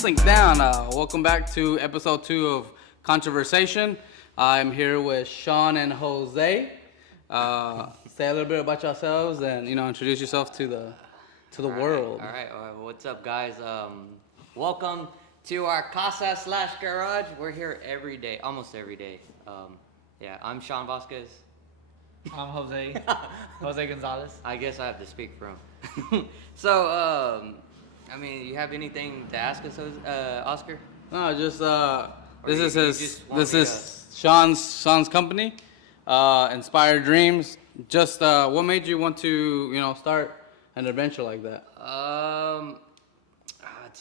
sync down. Welcome back to episode 2 of Controversation. I'm here with Sean and Jose. Say a little bit about yourselves and introduce yourself to the world. All right. What's up, guys? Welcome to our casa / garage. We're here every day, almost every day. I'm Sean Vasquez. I'm Jose. Jose Gonzalez. I guess I have to speak for him. So, you have anything to ask us, Oscar? No, just this is Sean's company, Inspired Dreams. Just what made you want to start an adventure like that?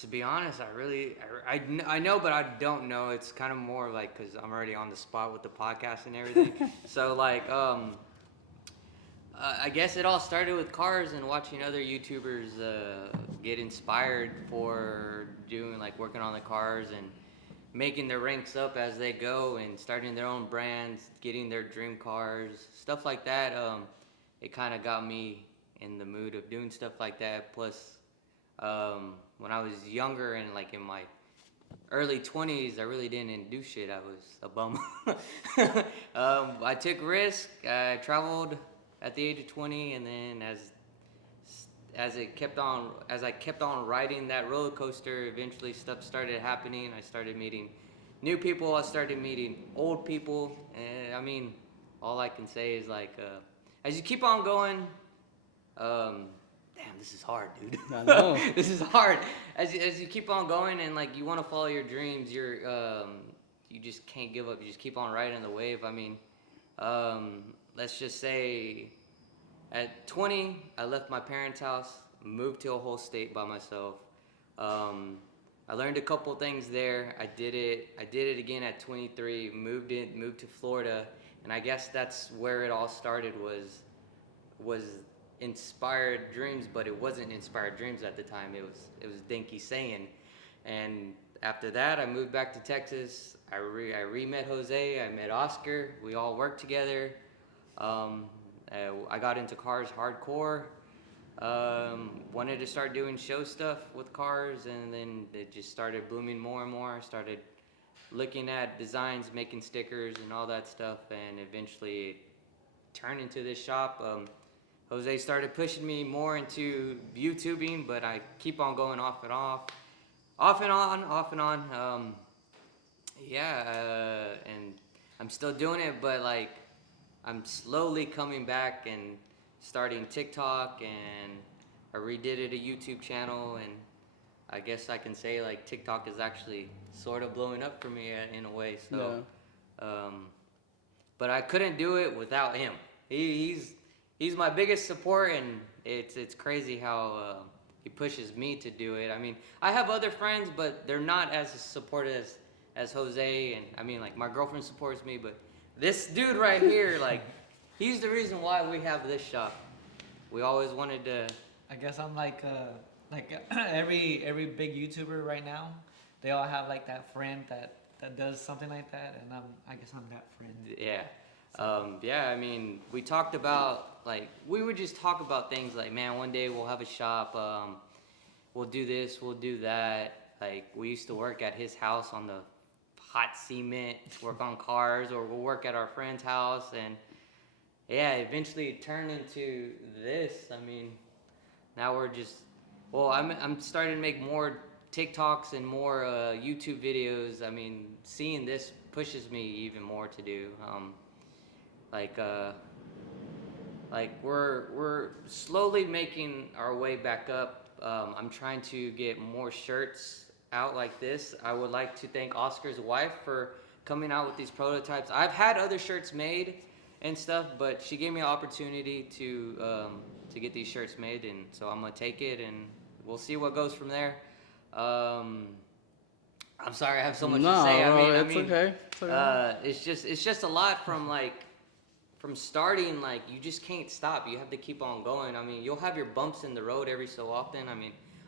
To be honest, I know, but I don't know. It's kind of more like because I'm already on the spot with the podcast and everything. So I guess it all started with cars and watching other YouTubers get inspired for working on the cars and making their ranks up as they go and starting their own brands, getting their dream cars, stuff like that. It kind of got me in the mood of doing stuff like that. Plus, when I was younger and in my early 20s, I really didn't do shit. I was a bum. I took risks. I traveled at the age of 20, and then as I kept on riding that roller coaster, eventually stuff started happening. I started meeting new people. I started meeting old people, and all I can say is as you keep on going, damn, this is hard, dude. I know. This is hard. As you keep on going and you want to follow your dreams, you just can't give up. You just keep on riding the wave. Let's just say at 20, I left my parents' house, moved to a whole state by myself. I learned a couple things there. I did it again at 23, moved to Florida, and I guess that's where it all started was Inspired Dreams, but it wasn't Inspired Dreams at the time. It was Dinky saying. And after that, I moved back to Texas. I re-met Jose. I met Oscar. We all worked together. I got into cars hardcore. Wanted to start doing show stuff with cars, and then it just started blooming more and more. I started looking at designs, making stickers, and all that stuff, and eventually it turned into this shop. Jose started pushing me more into YouTubing, but I keep on going off and on. And I'm still doing it, but I'm slowly coming back and starting TikTok, and I redid it a YouTube channel, and I guess I can say TikTok is actually sort of blowing up for me in a way. So, yeah. But I couldn't do it without him. He's my biggest support, and it's crazy how he pushes me to do it. I have other friends, but they're not as supportive as Jose, and my girlfriend supports me, but this dude right here, he's the reason why we have this shop. We always wanted to. I guess I'm every big YouTuber right now. They all have that friend that does something like that, and I guess I'm that friend. Yeah. We talked about we would just talk about things man, one day we'll have a shop. We'll do this, we'll do that. We used to work at his house on the hot cement, work on cars, or we'll work at our friend's house, and eventually it turned into this. Now we're just I'm starting to make more TikToks and more YouTube videos. Seeing this pushes me even more to do. We're slowly making our way back up. I'm trying to get more shirts out like this. I would like to thank Oscar's wife for coming out with these prototypes. I've had other shirts made and stuff, but she gave me an opportunity to get these shirts made, and so I'm gonna take it, and we'll see what goes from there. I'm sorry, I have so much to say. It's okay. It's okay. It's just a lot from starting. You just can't stop. You have to keep on going. You'll have your bumps in the road every so often.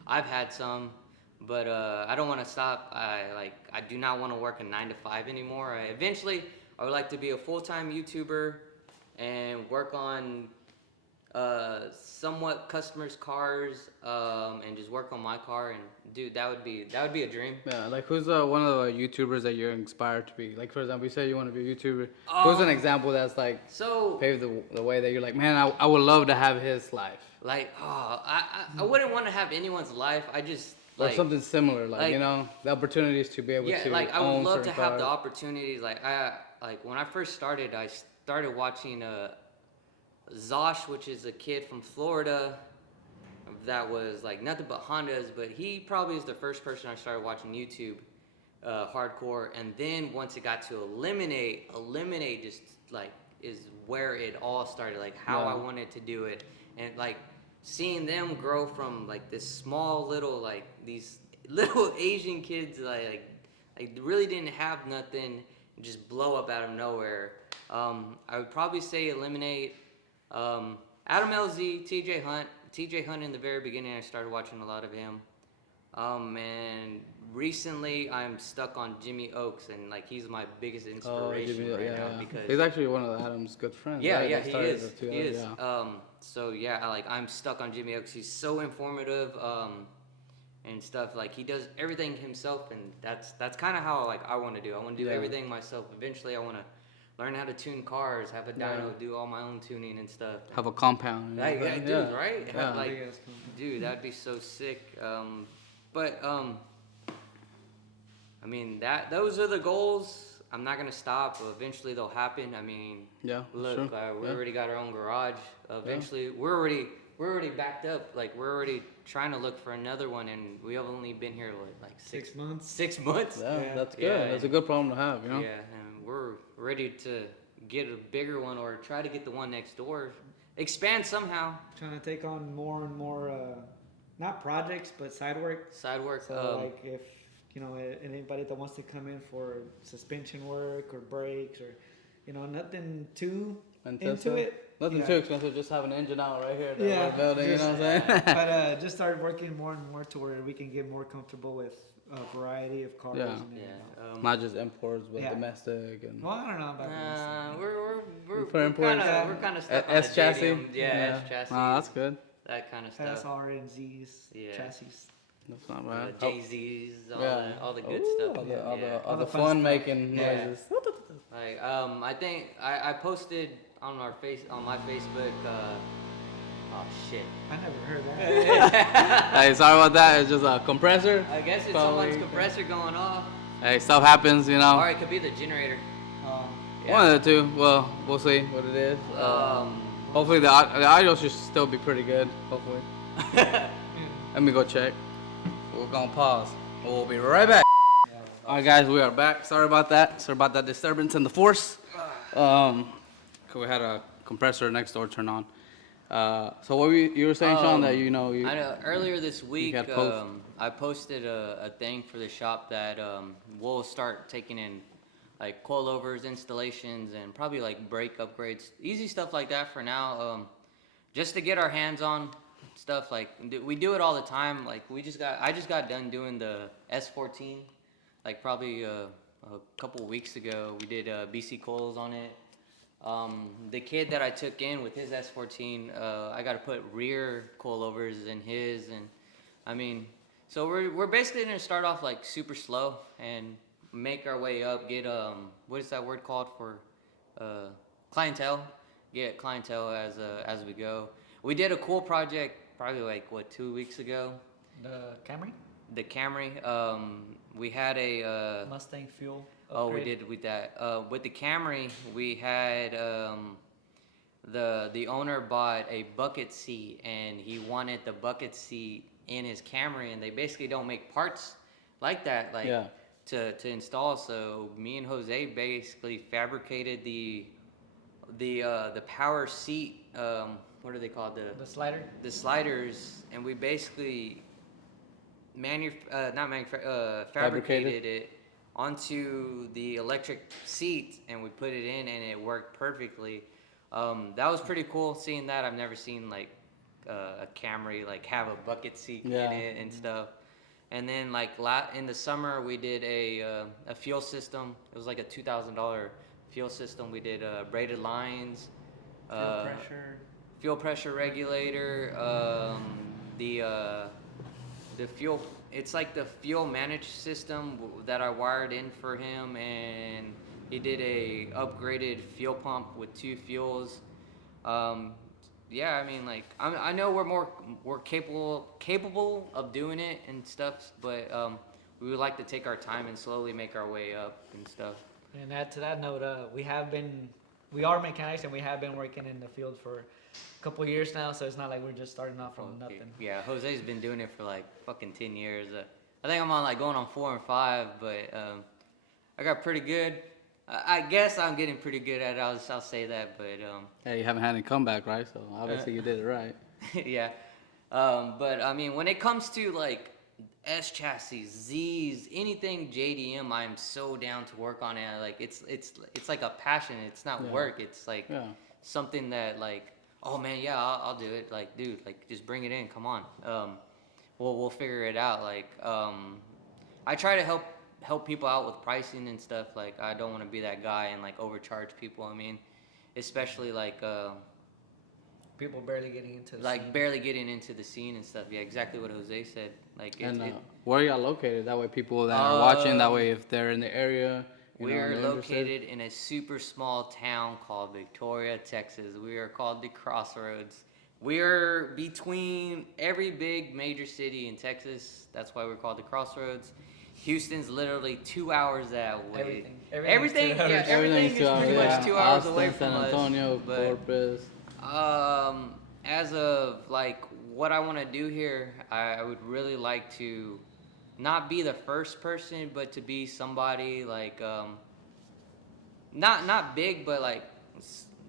I've had some, but I don't want to stop. I do not want to work a 9 to 5 anymore. Eventually, I would like to be a full-time YouTuber and work on somewhat customers' cars, and just work on my car. And dude, that would be a dream. Yeah, like who's one of the YouTubers that you're inspired to be? Like for example, you say you want to be a YouTuber. Who's an example that's like So paved the way that you're like, man, I would love to have his life. like, I wouldn't want to have anyone's life. I just Or like something similar, like, you like- know, the opportunities to be able yeah, to like I would own love to certain have the cars. opportunities. Like when I first started, I started watching Zosh, which is a kid from Florida that was like nothing but Hondas, but he probably is the first person I started watching YouTube hardcore. And then once it got to eliminate just like is where it all started, like how I wanted to do it. And like seeing them grow from like this small little, like these little Asian kids like really didn't have nothing, and just blow up out of nowhere. I would probably say eliminate Adam LZ, TJ Hunt in the very beginning. I started watching a lot of him. And recently I'm stuck on Jimmy Oaks, and like he's my biggest inspiration right now because he's actually one of Adam's good friends. yeah, right? yeah, They he started is. the two He others, is. yeah. So yeah, I'm stuck on Jimmy Oaks. He's so informative, and stuff. Like he does everything himself, and that's kind of how like I want to do. I want to do everything myself. Eventually, I want to learn how to tune cars, have a dyno, do all my own tuning and stuff. Have a compound. Like, you know? dude, right? Yeah. Have, like, dude, that'd be so sick. But I mean those are the goals. I'm not gonna stop. Eventually they'll happen. I mean, Yeah, look, sure. we already got our own garage. Eventually, we're already backed up. Like we're already trying to look for another one, and we have only been here like 6 months. 6 months. Yeah, that's good. Yeah, That's a good problem to have, you know? Yeah, and we're ready to get a bigger one or try to get the one next door. Expand somehow. Trying to take on more and more, not projects, but side work. Side work. So like if, you know, anybody that wants to come in for suspension work or brakes or, you know, nothing too into it. Nothing too expensive, just have an engine out right here that Yeah, we're building, you know what I'm saying? But just started working more and more to where we can get more comfortable with a variety of cars. Yeah. And, Not just imports, but Yeah. domestic and well, I don't know about this. We're For imports? we're kind of stuck on S the chassis. JDM. Yeah, S chassis. That's good. That kind of stuff. SR and Z's Yeah. chassis. That's not bad. Jay-Z's, all the good Ooh, stuff. All the fun fun making Yeah. noises. Like I think I posted on my Facebook. Oh shit! I never heard that. Hey, sorry about that. It's just a compressor. I guess it's Probably. someone's compressor going off. Hey, stuff happens, you know. Or it could be the generator. One of the two. Well, we'll see what it is. Hopefully the audio should still be pretty good. Hopefully. Let me go check. We're gonna pause. We'll be right back. All right, guys, we are back. Sorry about that. Sorry about that disturbance in the force. We had a compressor next door turn on. So what you were saying, Sean, that you know I know earlier this week had post- I posted a thing for the shop that we'll start taking in like coilovers, installations, and probably like brake upgrades, easy stuff like that for now, just to get our hands on stuff. Like we do it all the time. Like I just got done doing the S14, like probably a couple weeks ago. We did BC coils on it. The kid that I took in with his S14, I got to put rear coilovers in his, and I mean, so we're basically gonna start off like super slow and make our way up. Get what is that word called for clientele? Get clientele as we go. We did a cool project probably like 2 weeks ago. The Camry? The Camry. We had a Mustang fuel. Oh, we upgrade. did with that. With the Camry, we had the owner bought a bucket seat, and he wanted the bucket seat in his Camry, and they basically don't make parts like that, like to install. So me and Jose basically fabricated the power seat. What are they called? The slider? The sliders, and we basically fabricated it onto the electric seat, and we put it in, and it worked perfectly. That was pretty cool seeing that. I've never seen like a Camry like have a bucket seat in it and stuff. And then like in the summer we did a fuel system. It was like a $2,000 fuel system. We did braided lines, Fuel pressure. fuel pressure regulator, the fuel. It's like the fuel managed system that I wired in for him, and he did a upgraded fuel pump with 2 fuels. Yeah, I mean, like I know we're capable of doing it and stuff, but we would like to take our time and slowly make our way up and stuff. And add to that note, we are mechanics and we have been working in the field for a couple years now, so it's not like we're just starting off from nothing. Yeah, Jose's been doing it for like fucking 10 years. I think I'm on like going on 4 and 5, but I got pretty good. I guess I'm getting pretty good at it. I'll say that, but Yeah, you haven't had any comeback, right? So obviously you did it right. yeah. But I mean, when it comes to like S chassis, Z's, anything JDM, I'm so down to work on it. Like it's like a passion. It's not work. It's like something that like, oh man, yeah, I'll do it. Like, dude, like just bring it in. Come on. We'll figure it out. Like, I try to help people out with pricing and stuff. Like, I don't want to be that guy and like overcharge people. I mean, especially like people barely getting into the like scene. barely getting into the scene and stuff. Yeah, exactly what Jose said. Like, where are y'all located? That way, people that are watching, that way, if they're in the area, we're located in a super small town called Victoria, Texas. We are called the Crossroads. We're between every big major city in Texas. That's why we're called the Crossroads. Houston's literally 2 hours that way. Everything is pretty much 2 hours Austin, away from San Antonio, us. But Corpus. as of like what I want to do here, I would really like to not be the first person, but to be somebody like not big, but like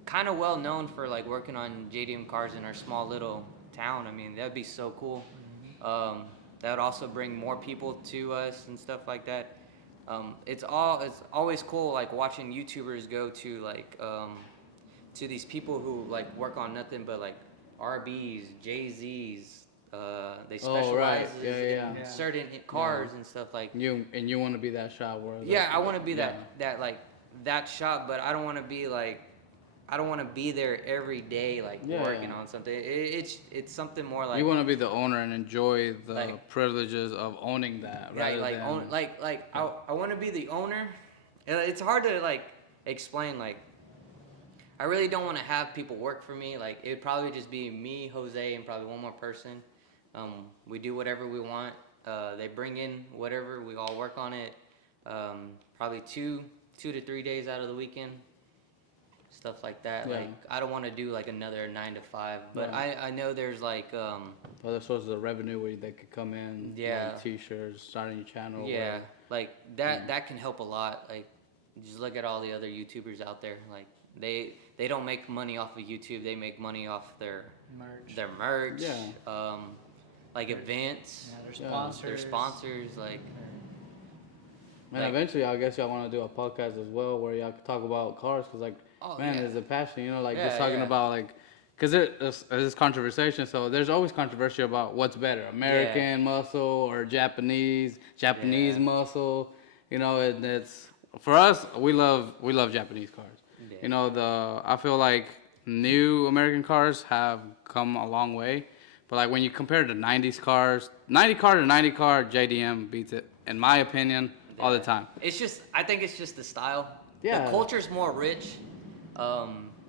kind of well known for like working on JDM cars in our small little town. I mean, that'd be so cool. That would also bring more people to us and stuff like that. It's always cool like watching YouTubers go to like to these people who like work on nothing but like RBs, JZs. They specialize in certain cars and stuff like. You want to be that shop where? Yeah, I want to be that shop, but I don't want to be like. I don't want to be there every day, like working on something. It's something more like you want to be the owner and enjoy the privileges of owning that. Right, I want to be the owner. It's hard to like explain. Like, I really don't want to have people work for me. Like, it'd probably just be me, Jose, and probably one more person. We do whatever we want. They bring in whatever. We all work on it. Probably two to 3 days out of the weekend. Stuff like that. Like, I don't want to do like another 9 to 5, but I know there's like other sources of revenue where they could come in. Yeah. Like T-shirts, starting a channel. Yeah, like that can help a lot. Like, just look at all the other YouTubers out there. Like, they don't make money off of YouTube. They make money off their merch. Yeah. Like events. Yeah, their sponsors. Their sponsors. Like. And eventually, I guess y'all want to do a podcast as well where y'all can talk about cars, cause like. There's a passion, you know, like just talking about like, because there's conversation, so there's always controversy about what's better, American muscle or Japanese muscle, you know, and it's, for us, we love Japanese cars. Yeah. You know, I feel like new American cars have come a long way, but like when you compare the 90s cars, 90 car to 90 car, JDM beats it, in my opinion, all the time. I think it's just the style. Yeah. The culture's more rich.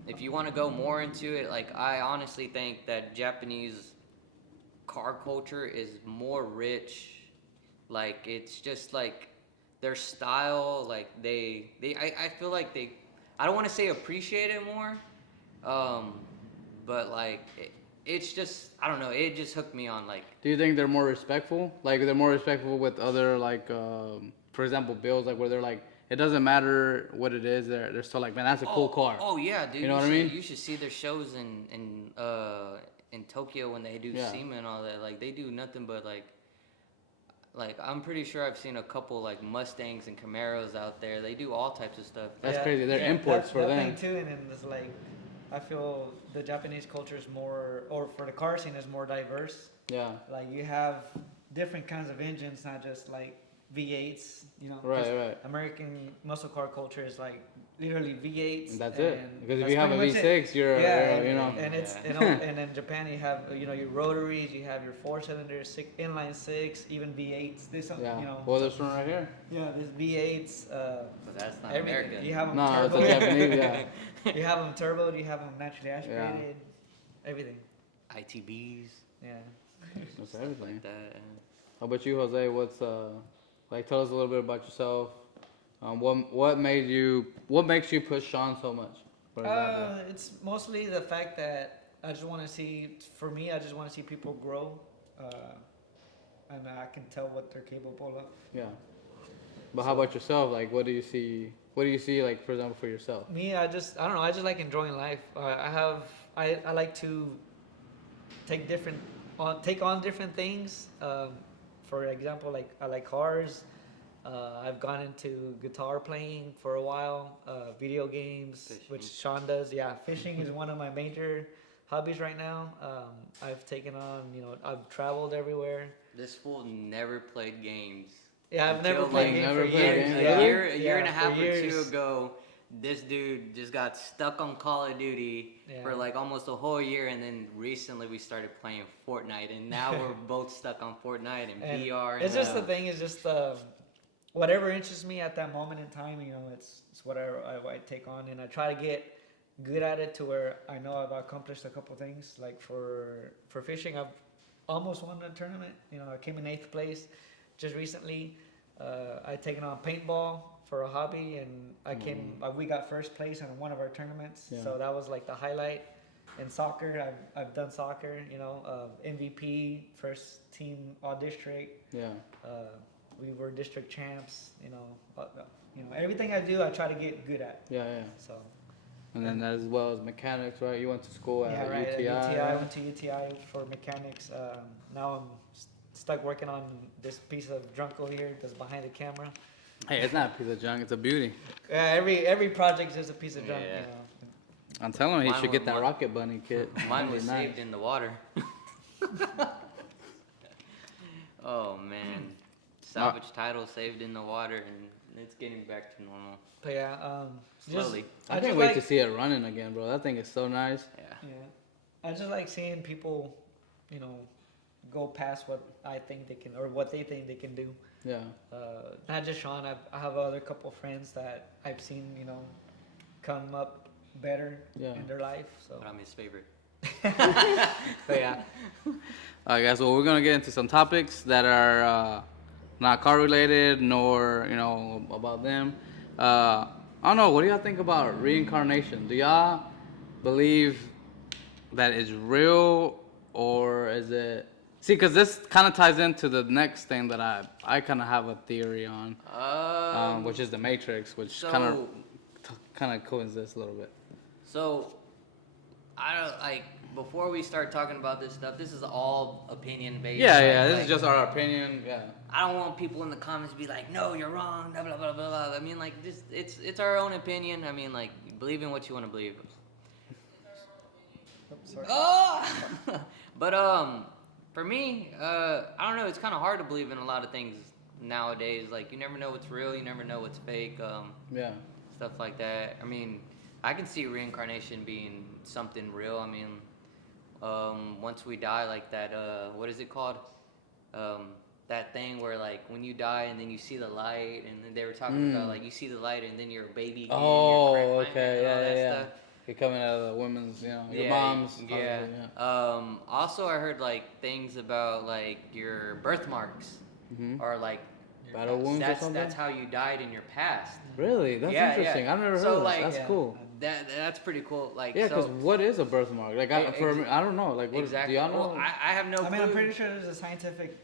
If you want to go more into it, like, I honestly think that Japanese car culture is more rich. Like, it's just like their style, like I feel like I don't want to say appreciate it more, but like it's just, I don't know, it just hooked me on. Like, do you think they're more respectful? Like, they're more respectful with other, like, for example, bills, like where they're like, it doesn't matter what it is. They're still like, man, that's a cool car. Oh yeah, dude. You know what I mean? You should see their shows in Tokyo when they do SEMA and all that. Like, they do nothing but like I'm pretty sure I've seen a couple like Mustangs and Camaros out there. They do all types of stuff. That's crazy. They're imports for them. That thing too, and then it's like, I feel the Japanese culture is more, or for the car scene is more diverse. Yeah. Like, you have different kinds of engines, not just like V8s, you know. Right. American muscle car culture is like, literally V8s. And that's it. Because if that's you have a pretty much V6, it. you're, yeah, you know. and it's and in Japan you have your rotaries, you have your 4-cylinder, inline six, even V8s. There's some, Yeah. Well, there's one right here. Yeah, there's V8s. But that's not everything. American. You have them No, turbo. it's a Japanese. Yeah. You have them turbo. You have them naturally aspirated. Everything. ITBs. Yeah. That's everything. Like that. How about you, Jose? What's like? Tell us a little bit about yourself. What makes you push Sean so much? For example? It's mostly the fact that I just want to see. For me, I just want to see people grow, and I can tell what they're capable of. Yeah. But how about yourself? Like, what do you see? What do you see, like, for example, for yourself? Me, I don't know. I just like enjoying life. I like to take on different things. For example, like I like cars. I've gone into guitar playing for a while, video games, Fishing. which Sean does. Yeah, fishing is one of my major hobbies right now. I've taken on, I've traveled everywhere. This fool never played games. Yeah, I've never Until, played like, games never for played years. games. A Yeah. year and a half for or years. two ago, this dude just got stuck on Call of Duty for Yeah. like almost a whole year, and then recently we started playing Fortnite, and now we're both stuck on Fortnite and And VR. it's and, just the thing is just whatever interests me at that moment in time. It's whatever I take on, and I try to get good at it to where I know I've accomplished a couple things. Like for fishing, I've almost won a tournament. I came in 8th place just recently. I taken on paintball for a hobby, and we got 1st place in one of our tournaments. Yeah. So that was like the highlight. In soccer, I've done soccer. MVP, first team all district. Yeah. We were district champs. Everything I do, I try to get good at. Yeah, yeah. So. And then as well as mechanics, right? You went to school at Yeah, right. UTI. At UTI, right? I went to UTI for mechanics. Now I'm stuck working on this piece of Drunko here that's behind the camera. Hey, it's not a piece of junk. It's a beauty. Yeah, every project is a piece of junk. Yeah. I'm telling him he Mine should get were- that mine- Rocket Bunny kit. Mine That'd was be nice. saved in the water. Oh man, salvage title saved in the water, and it's getting back to normal. But yeah, Slowly. I can't wait to see it running again, bro. That thing is so nice. Yeah. Yeah, I just like seeing people, go past what I think they can or what they think they can do. Yeah. Not just Sean. I have other couple friends that I've seen, come up better Yeah. in their life. So, But I'm his favorite. but yeah, All right, guys. Well, we're gonna get into some topics that are not car related, nor about them. I don't know. What do y'all think about reincarnation? Do y'all believe that it's real, or is it? See, because this kind of ties into the next thing that I kind of have a theory on, which is the Matrix, which kind of coincides a little bit. So, I don't like. Before we start talking about this stuff, this is all opinion based. Yeah. This is just our opinion. Yeah. I don't want people in the comments to be like, "No, you're wrong." Blah blah blah blah. Blah. I mean, like, just it's our own opinion. I mean, like, believe in what you want to believe. sorry. Oh! But for me, I don't know. It's kind of hard to believe in a lot of things nowadays. Like, you never know what's real. You never know what's fake. Yeah. Stuff like that. I mean, I can see reincarnation being something real. I mean, once we die, like that. What is it called? That thing where, like, when you die and then you see the light, and then they were talking about, like, you see the light and then you're a baby again. Oh, you're okay, and all that yeah. stuff. You're coming out of the women's, your Yeah, mom's. yeah. obviously, Also, I heard like things about like your birthmarks Mhm. or like Battle wounds or something? that's how you died in your past. Really? That's Yeah, interesting. yeah. I've never heard So, of that. like, That's yeah. cool. That's pretty cool. Like, Yeah, because so, what is a birthmark? Like, I don't know. Like, what exactly. do y'all know? Well, I have no clue. I mean, I'm pretty sure there's a scientific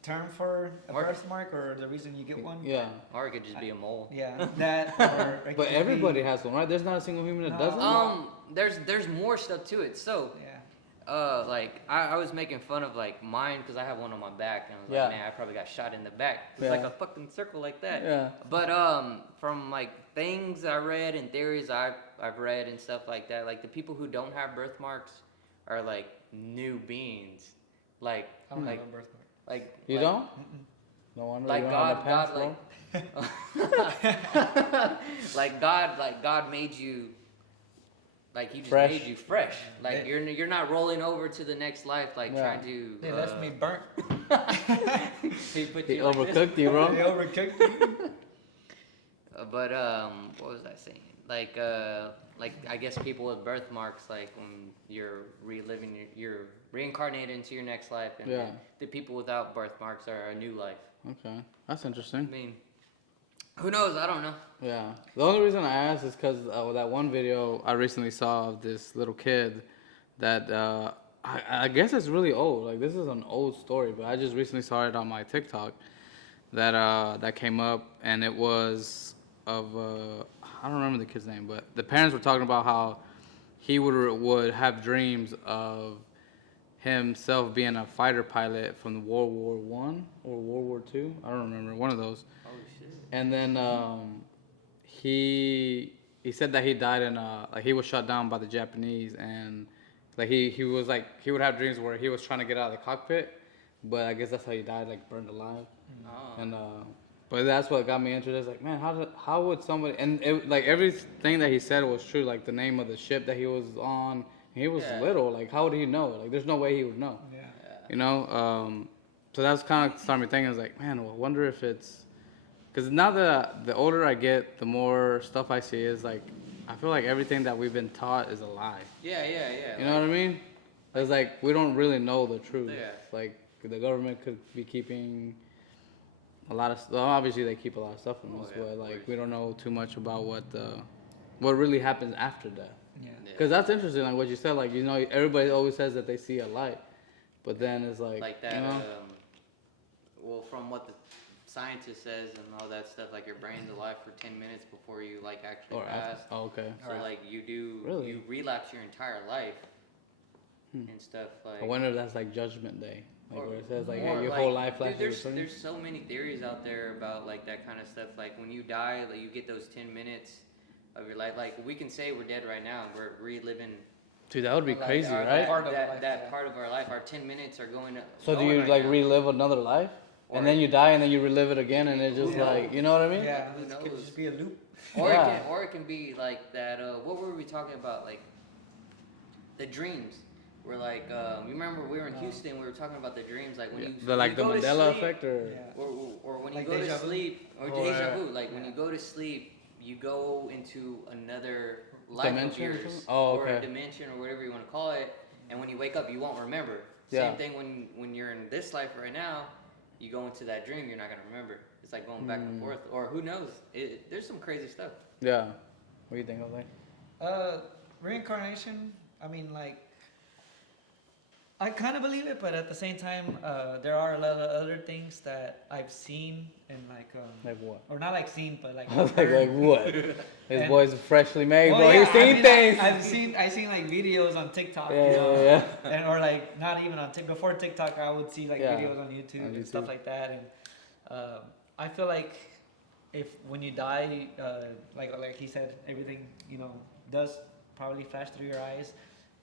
term for a Or- birthmark or the reason you get one. Yeah. Or it could just be a mole. Yeah, that. Or it But could everybody be- has one, right? There's not a single human that No. doesn't? There's more stuff to it. So, Yeah. like I was making fun of like mine because I have one on my back, and I was Yeah. like, man, I probably got shot in the back. It's Yeah. like a fucking circle like that. Yeah. But from like things I read and theories I've read and stuff like that, like the people who don't have birthmarks are like new beings, like I don't like have a birthmark. like You like, don't? No wonder Like you don't have God, the pants, God, like Like God made you. Like he just Fresh. made you fresh. Like Yeah. you're not rolling over to the next life. Like Yeah. trying to. They left me burnt. He put He you like this. overcooked you, They bro. overcooked me. But what was I saying? Like I guess people with birthmarks, like when you're reliving, you're reincarnated into your next life, and Yeah. then the people without birthmarks are a new life. Okay, that's interesting. I mean, who knows? I don't know. Yeah. The only reason I asked is because that one video I recently saw of this little kid that I guess it's really old. Like this is an old story, but I just recently saw it on my TikTok that came up, and it was of I don't remember the kid's name, but the parents were talking about how he would have dreams of himself being a fighter pilot from World War One or World War Two. I don't remember, one of those. Oh shit. And then he said that he died in like he was shot down by the Japanese, and like he was like he would have dreams where he was trying to get out of the cockpit, but I guess that's how he died, like burned alive. Oh. And but that's what got me interested. It's like, man, how would somebody, and it, like everything that he said was true, like the name of the ship that he was on. He was Yeah. little. Like how would he know? Like there's no way he would know. Yeah. You know. So that's kind of started me thinking. I was like, man, well, I wonder if it's because now that the older I get, the more stuff I see is like, I feel like everything that we've been taught is a lie. Yeah. You know what I mean? It's like we don't really know the truth. Yeah. Like the government could be keeping a lot of stuff. Obviously, they keep a lot of stuff from us, yeah, but of like course. we don't know too much about what really happens after death. Yeah. Because that's interesting, like what you said. Like everybody always says that they see a light, but then it's like that. You know? Well, from what the scientist says and all that stuff, like your brain's alive for 10 minutes before you like actually Or pass. after. Oh, okay. So like you Really? relapse your entire life and stuff like. I wonder if that's like Judgment Day, like where it says like, or hey, your like, whole life dude, flashes there's returning. there's so many theories out there about like that kind of stuff. Like when you die, like you get those 10 minutes of your life. Like we can say we're dead right now and we're reliving. Dude, that would be Like, crazy, our right? part of that life, that yeah. part of our life. Our 10 minutes are going. So do going you right like now. relive another life, Or- and then you die, and then you relive it again, and it's just Yeah. like, you know what I mean? Yeah. Who It knows? could just be a loop. Or Yeah. it can be like that. What were we talking about? Like the dreams. We're like, you remember we were in Houston. We were talking about the dreams. Like when you The like the go to Mandela sleep, effect, or Yeah. or when you Like go to deja vu? sleep, or Or- deja vu. Like when Yeah. you go to sleep, you go into another life Dimension or of yours, something? Oh, or a okay. dimension, or whatever you want to call it. And when you wake up, you won't remember. Yeah. Same thing when you're in this life right now, you go into that dream, you're not gonna remember. It's like going back and forth, or who knows? There's some crazy stuff. yeah. What do you think, Jose? Reincarnation. I mean, like, I kind of believe it, but at the same time, there are a lot of other things that I've seen and Like what? or not like seen, but like I was like what? His And- boy's freshly made, Well, bro. yeah, He's seen I mean, things. I've seen like videos on TikTok, Yeah, you know, yeah, and or like not even on before TikTok, I would see like Yeah, videos on YouTube on and stuff YouTube. like that, and I feel like if when you die, like he said, everything does probably flash through your eyes,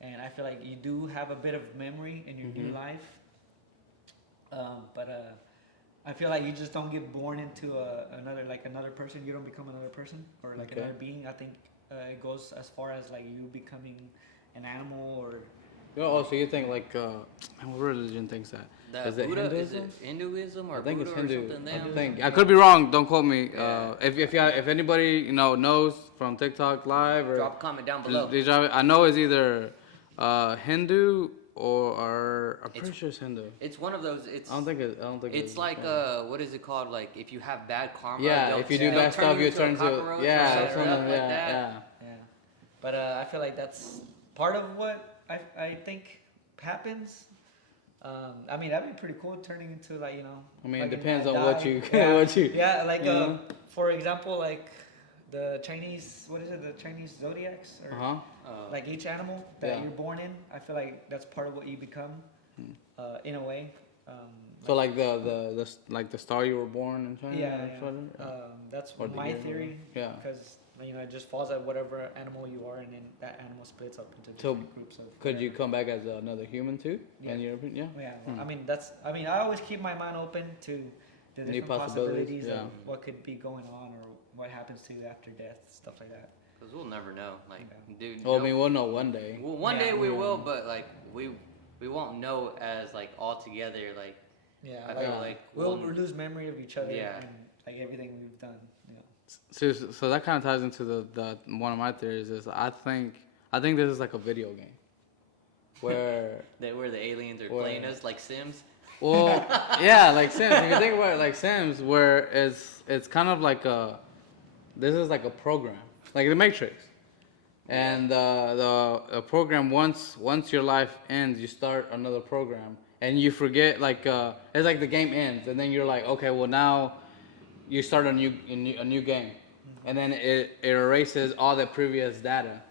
and I feel like you do have a bit of memory in your new life, but I feel like you just don't get born into another person. You don't become another person or like Okay. another being. I think it goes as far as like you becoming an animal or Oh, so you think like, what religion thinks that? The Is it Buddha, Hinduism? is it Hinduism or I think Buddha it's Hindu. or something? I Them? think I could be wrong. Don't quote me. Yeah. If anybody knows from TikTok live or Drop a comment down below. I know it's either Hindu or I'm pretty sure it's Hindu. It's one of those. It's I don't think it's like what is it called? Like if you have bad karma. Yeah, they'll- if you do they'll bad turn stuff, you into a turn to cockroach or yeah, something something like yeah, that. yeah. yeah. But I feel like that's part of what I think happens. I mean, that'd be pretty cool turning into like I mean, it fucking depends on die. what you Yeah. what you. Yeah, like you know? for example, like the Chinese, what is it? The Chinese zodiacs, or like each animal that Yeah. you're born in. I feel like that's part of what you become, in a way. So like the star you were born in China. Yeah, or yeah. something? That's Or the my year, theory. yeah. Because it just falls at whatever animal you are, and then that animal splits up into So, different groups of. Could you whatever. come back as another human too? Yeah. In your opinion? Yeah. Yeah, well, I mean I always keep my mind open to the New different possibilities, possibilities yeah. of what could be going on or what happens to you after death, stuff like that. Because we'll never know. Like, Yeah. dude. Well, I no- mean, we'll know one day. well, one Yeah. day we Yeah. will, but like we won't know as like all together. Like, Yeah, I like feel like we'll one- lose memory of each other Yeah. and like everything we've done. You know. So that kind of ties into the one of my theories is I think this is like a video game where where the aliens are Where- playing us like Sims. well yeah, like Sims. If you think about it like Sims, where it's kind of like this is like a program like the Matrix, and the program once your life ends, you start another program and you forget it's like the game ends and then you're like, okay, well now you start a new game, and then it erases all the previous data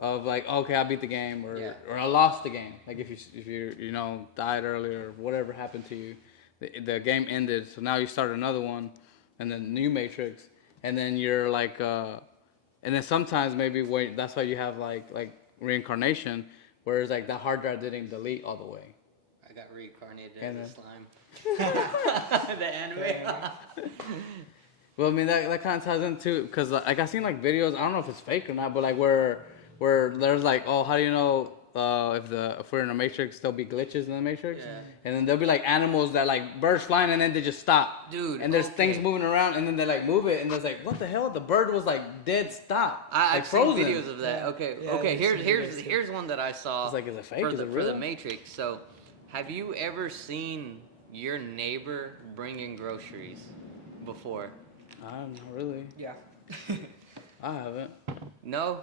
of like, okay, I beat the game or I lost the game. Like if you died earlier or whatever happened to you, the game ended. So now you start another one, and then new Matrix, and then you're like, and then sometimes maybe that's why you have like reincarnation, whereas like the hard drive didn't delete all the way. I got reincarnated And as a then- slime. The anime. Well, I mean that kind of ties into because like I've seen like videos. I don't know if it's fake or not, but like where there's like, oh, how do you know if we're in a Matrix, there'll be glitches in the Matrix, Yeah. and then there'll be like animals that like birds flying and then they just stop, Dude, and there's okay. things moving around and then they like move it and there's like, what the hell? The bird was like dead stop. I've like frozen. seen videos of that. Yeah. Okay, Yeah, okay. I've Here's seen here's videos too. here's one that I saw. It's like, is it fake? For Is the it for the real? Matrix? So, have you ever seen your neighbor bring in groceries before? Not really. Yeah. I haven't. No.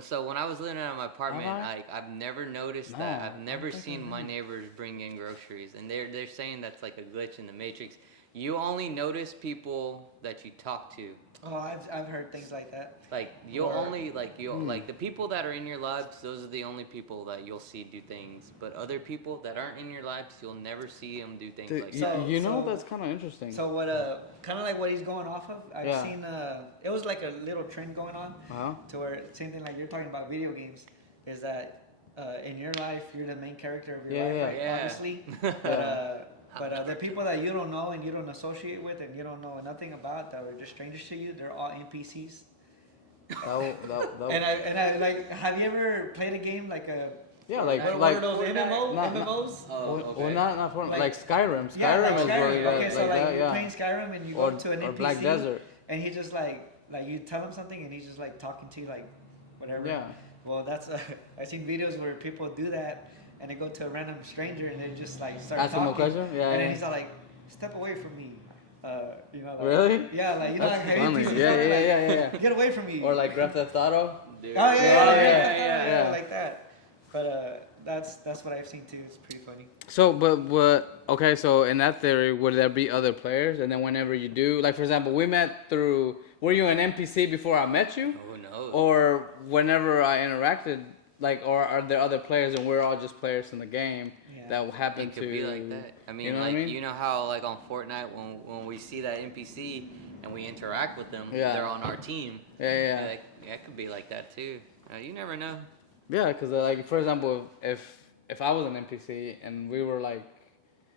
So when I was living in my apartment, Uh-huh. I've never noticed No, that. I I've never don't think seen I my have. neighbors bring in groceries, and they're saying that's like a glitch in the Matrix. You only notice people that you talk to. Oh, I've heard things like that. Like you'll Or- only like like the people that are in your lives. Those are the only people that you'll see do things. But other people that aren't in your lives, you'll never see them do things Dude, like you, that. So- you know so- that's kind of interesting. So what kind of like what he's going off of. I've Yeah. seen it was like a little trend going on Uh-huh. to where same thing like you're talking about video games is that in your life you're the main character of your Yeah, life, yeah. right? Yeah. Obviously, but the people that you don't know and you don't associate with and you don't know nothing about that are just strangers to you, they're all NPCs. That And I like, have you ever played a game like a yeah, like what are those MMO Not- MMOs? Oh, well, okay. well, not for, like, Like- Skyrim. Skyrim Yeah, like is Skyrim. really that, Okay, so like that, you're yeah. playing Skyrim and you go Or, to an or NPC Black Desert. and he just like you tell him something and he's just like talking to you like whatever. Yeah. Well, that's I've seen videos where people do that and they go to a random stranger and they just like start Ask him a talking. question? Yeah, And then yeah. he's all like, "Step away from me." You know. Like, Really? Yeah, like you know, That's like funny. NPCs Yeah, talking, yeah, like, yeah. Get away from me. Or like Grand Theft Auto. Dude. Oh yeah, yeah, like that. But that's what I've seen too. It's pretty funny. So, but okay. So in that theory, would there be other players? And then whenever you do, like for example, we met through. Were you an NPC before I met you? Who knows? Or whenever I interacted, like, or are there other players and we're all just players in the game Yeah. that will happen It could to be like that. I mean, you know like what I mean? you know how like on Fortnite when we see that NPC and we interact with them, Yeah. they're on our team. Yeah. Like, yeah, it could be like that too. You never know. Yeah, because like for example, if I was an NPC and we were like,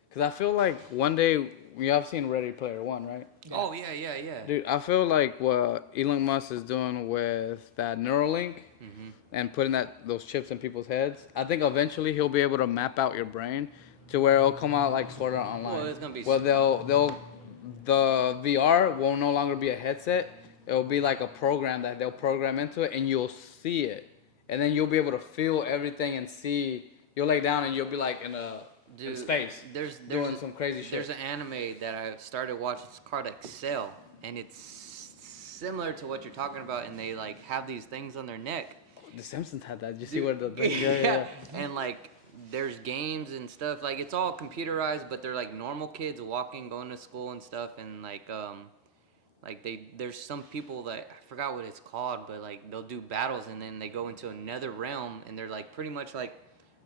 because I feel like one day we have seen Ready Player One, right? Yeah. Oh yeah. Dude, I feel like what Elon Musk is doing with that Neuralink Mm-hmm. and putting those chips in people's heads, I think eventually he'll be able to map out your brain to where it'll come out like Sword Art Online. Well, it's gonna be. Well, the VR will no longer be a headset. It'll be like a program that they'll program into it, and you'll see it, and then you'll be able to feel everything and see. You'll lay down and you'll be like in Dude, space, There's doing some crazy shit. There's an anime that I started watching. It's called Excel, and it's similar to what you're talking about. And they like have these things on their neck. The Simpsons had that. Did you see where the yeah. And like there's games and stuff. Like it's all computerized, but they're like normal kids walking, going to school and stuff. And like there's some people that I forgot what it's called, but like they'll do battles and then they go into another realm and they're like pretty much like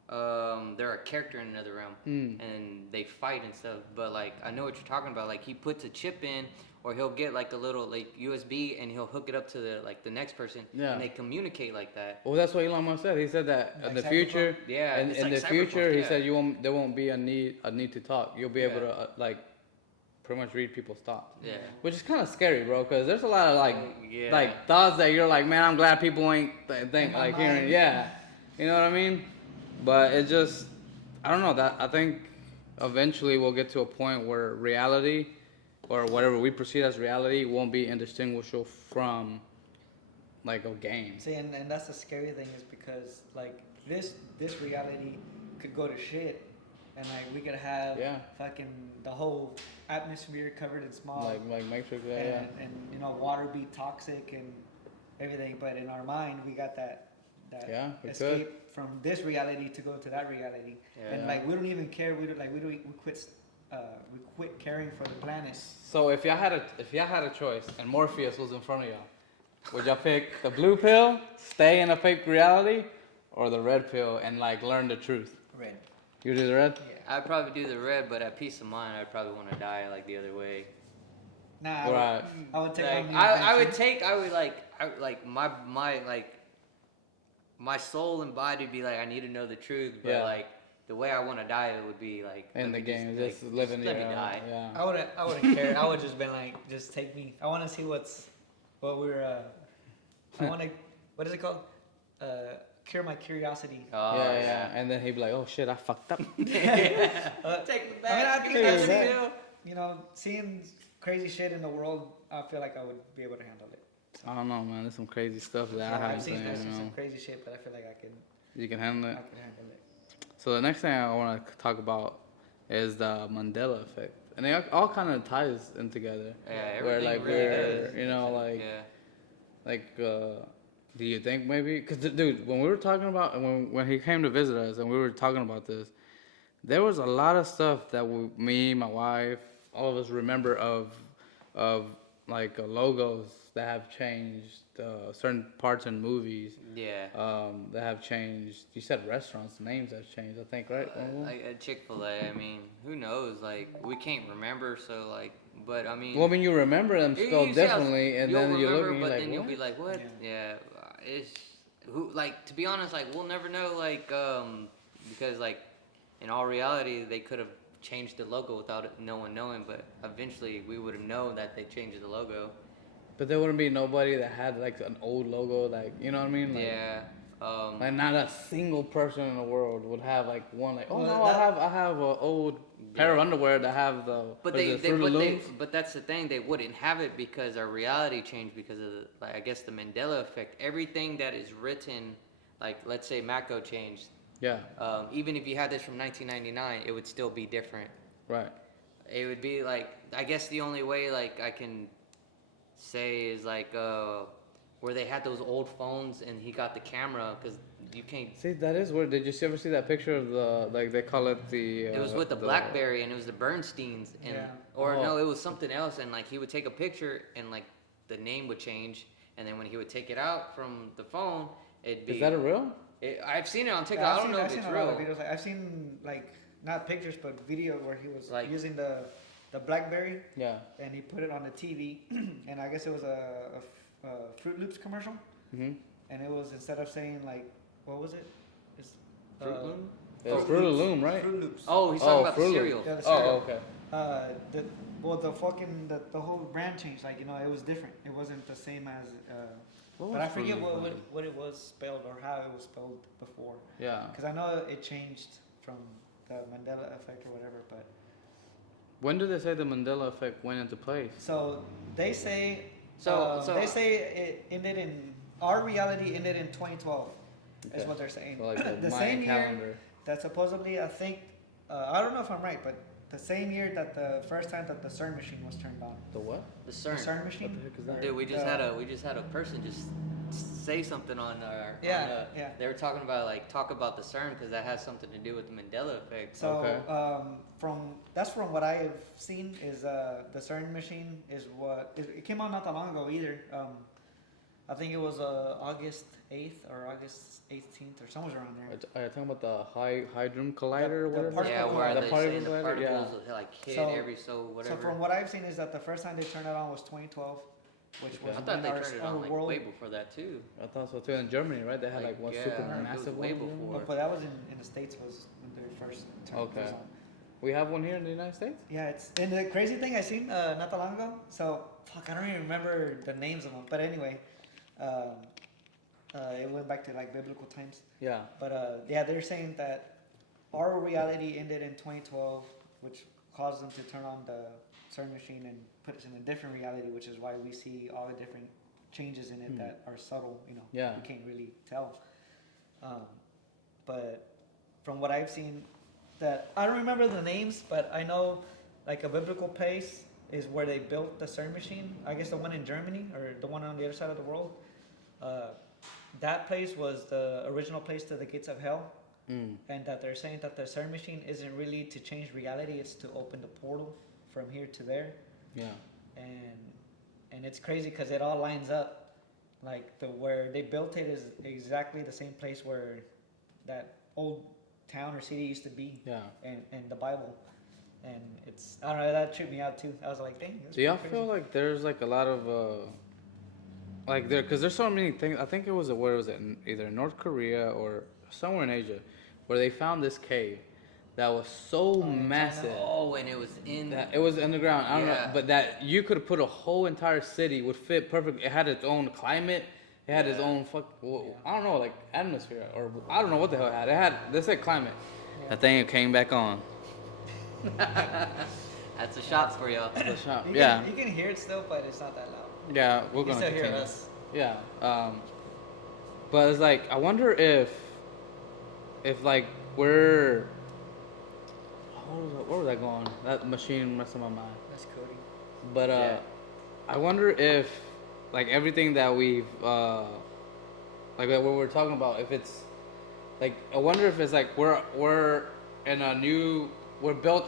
they're a character in another realm and they fight and stuff. But like I know what you're talking about. Like he puts a chip in, or he'll get like a little like USB and he'll hook it up to the next person, Yeah. and they communicate like that. Well, that's what Elon Musk said. He said that Like in the Cyberpunk? future, Yeah, in it's the like future, Cyberpunk, he yeah. said there won't be a need to talk. You'll be able to like pretty much read people's thoughts. Yeah. Which is kind of scary, bro, because there's a lot of Yeah. like thoughts that you're like, man, I'm glad people ain't think my like mind. hearing. Yeah, you know what I mean? But it just, I don't know. That I think eventually we'll get to a point where reality, or whatever we perceive as reality, won't be indistinguishable from like a game. See, and that's the scary thing is because like this reality could go to shit, and like we could have fucking the whole atmosphere covered in smog, Like Matrix, and you know water be toxic and everything. But in our mind, we got that escape from this reality to go to that reality, and like we don't even care. We quit caring for the planet. So if y'all had a choice and Morpheus was in front of y'all, would y'all pick the blue pill, stay in a fake reality, or the red pill and like learn the truth? Red. You do the red? I'd probably do the red, but at peace of mind, I'd probably want to die like the other way. Nah, Right. I would take Like, on the I would like my soul and body would be like, I need to know the truth, but like the way I want to die, it would be like In the game, just living let the me die. Yeah. I wouldn't care. I would just been like, just take me. I want to see what we're. I want to. What is it called? Cure my curiosity. Oh, yeah. And then he'd be like, "Oh shit, I fucked up." Take me back. I mean, I think you know, seeing crazy shit in the world, I feel like I would be able to handle it. I don't know, man. There's some crazy stuff that I haven't seen. I've seen some crazy shit, but I feel like I can. You can handle it. I can handle it. So the next thing I want to talk about is the Mandela effect, and it all kind of ties in together. Yeah, where everything like really does. you know, like Yeah. like do you think maybe? Because dude, when we were talking about when he came to visit us and we were talking about this, there was a lot of stuff that me, my wife, all of us remember of like logos that have changed, certain parts in movies. Yeah. That have changed. You said restaurants names have changed, I think, right? Like at Chick-fil-A, I mean, who knows? Like, we can't remember, so like, but I mean. Well, I mean, you remember them spelled differently, and then you look and you're but like, then what? you'll be like, what? Yeah. It's who like, to be honest, like we'll never know, like because like in all reality they could have changed the logo without no one knowing, but eventually we would have known that they changed the logo. But there wouldn't be nobody that had like an old logo, like, you know what I mean? Like, Yeah. Like not a single person in the world would have like one like, oh Well, no, I have an old pair of underwear that have the. But but that's the thing, they wouldn't have it because our reality changed because of the, like, I guess the Mandela effect. Everything that is written, like let's say Mako changed. Yeah. Even if you had this from 1999, it would still be different. Right. It would be like, I guess the only way like I can say is like where they had those old phones and he got the camera, because you can't. See, that is weird. Did you ever see that picture of the, like they call it the? It was with the BlackBerry and it was the Bernsteins and no, it was something else, and like he would take a picture and like the name would change, and then when he would take it out from the phone, it'd be. Is that a real? I've seen it on TikTok. I don't know if it's real. Videos. Like, I've seen like not pictures but video where he was Like, using the BlackBerry. Yeah. And he put it on the TV, and I guess it was a Fruit Loops commercial. Mhm. And it was, instead of saying like, what was it? It's, Fruit Loom? It's Fruit Loom, right? Fruit Loops. Oh, he's talking about the Fruit cereal. Yeah, the cereal. Oh, okay. The whole brand changed. Like, you know, it was different. It wasn't the same as. What But was I forget Fruit Loom? what it was spelled or how it was spelled before. Yeah. Because I know it changed from the Mandela effect or whatever. But When did they say the Mandela effect went into place? so they say. So they say it ended in our reality ended in 2012. Okay. Is what they're saying. So like the The Mayan same year calendar. that supposedly, I think, I don't know if I'm right, but the same year that the first time that the CERN machine was turned on. The what? The The CERN. CERN machine. What the heck is that? Dude, we just had a person just say something on our. Yeah, yeah. They were talking about talk about the CERN because that has something to do with the Mandela effect. So Okay. from what I've seen is the CERN machine is what it came out not that long ago either. I think it was August 8th or August 18th or somewhere around there. Are you talking about the Hadron Collider or The whatever? particle Yeah, where The they particle say the collider, yeah. particles like hit So- every whatever. So from what I've seen is that the first time they turned it on was 2012, which Okay. was I thought when they our, turned it our on like world. way before that too. I thought so too. In Germany, right? They had one Yeah, super it was massive way one. before. But that was in the States was when they first turned Okay. those on. We have one here in the United States? Yeah, it's and the crazy thing I seen not that long ago. So fuck, I don't even remember the names of them. But anyway, it went back to like biblical times. Yeah. But yeah, they're saying that our reality ended in 2012, which caused them to turn on the CERN machine and put us in a different reality, which is why we see all the different changes in it that are subtle. You know, Yeah. we can't really tell. But from what I've seen, that I don't remember the names, but I know like a biblical place is where they built the CERN machine. I guess the one in Germany or the one on the other side of the world. That place was the original place to the gates of hell. And that they're saying that the CERN machine isn't really to change reality, it's to open the portal from here to there. Yeah. And it's crazy because it all lines up. Like the where they built it is exactly the same place where that old town or city used to be. Yeah. And the Bible. And it's, I don't know, that tripped me out too. I was like, dang. Do y'all feel like there's like a lot of like there, because there's so many things. I think it was where was it, either North Korea or somewhere in Asia, where they found this cave that was so massive. Oh, and it was in. That it was underground. I don't know, Yeah. but that you could put a whole entire city would fit perfect. It had its own climate. It had its own I don't know, like atmosphere or I don't know what the hell it had. It had. They said climate. Yeah. That thing came back on. That's a shots for y'all. The shop. You Yeah. can, you can hear it still, but it's not that loud. Yeah, we're You can gonna still hear continue. us. Yeah. But it's like I wonder if like we're where was I going? That machine messed up my mind. That's Cody. But Yeah. I wonder if like everything that we've like what we're talking about, if it's like I wonder if it's like we're in a new we're built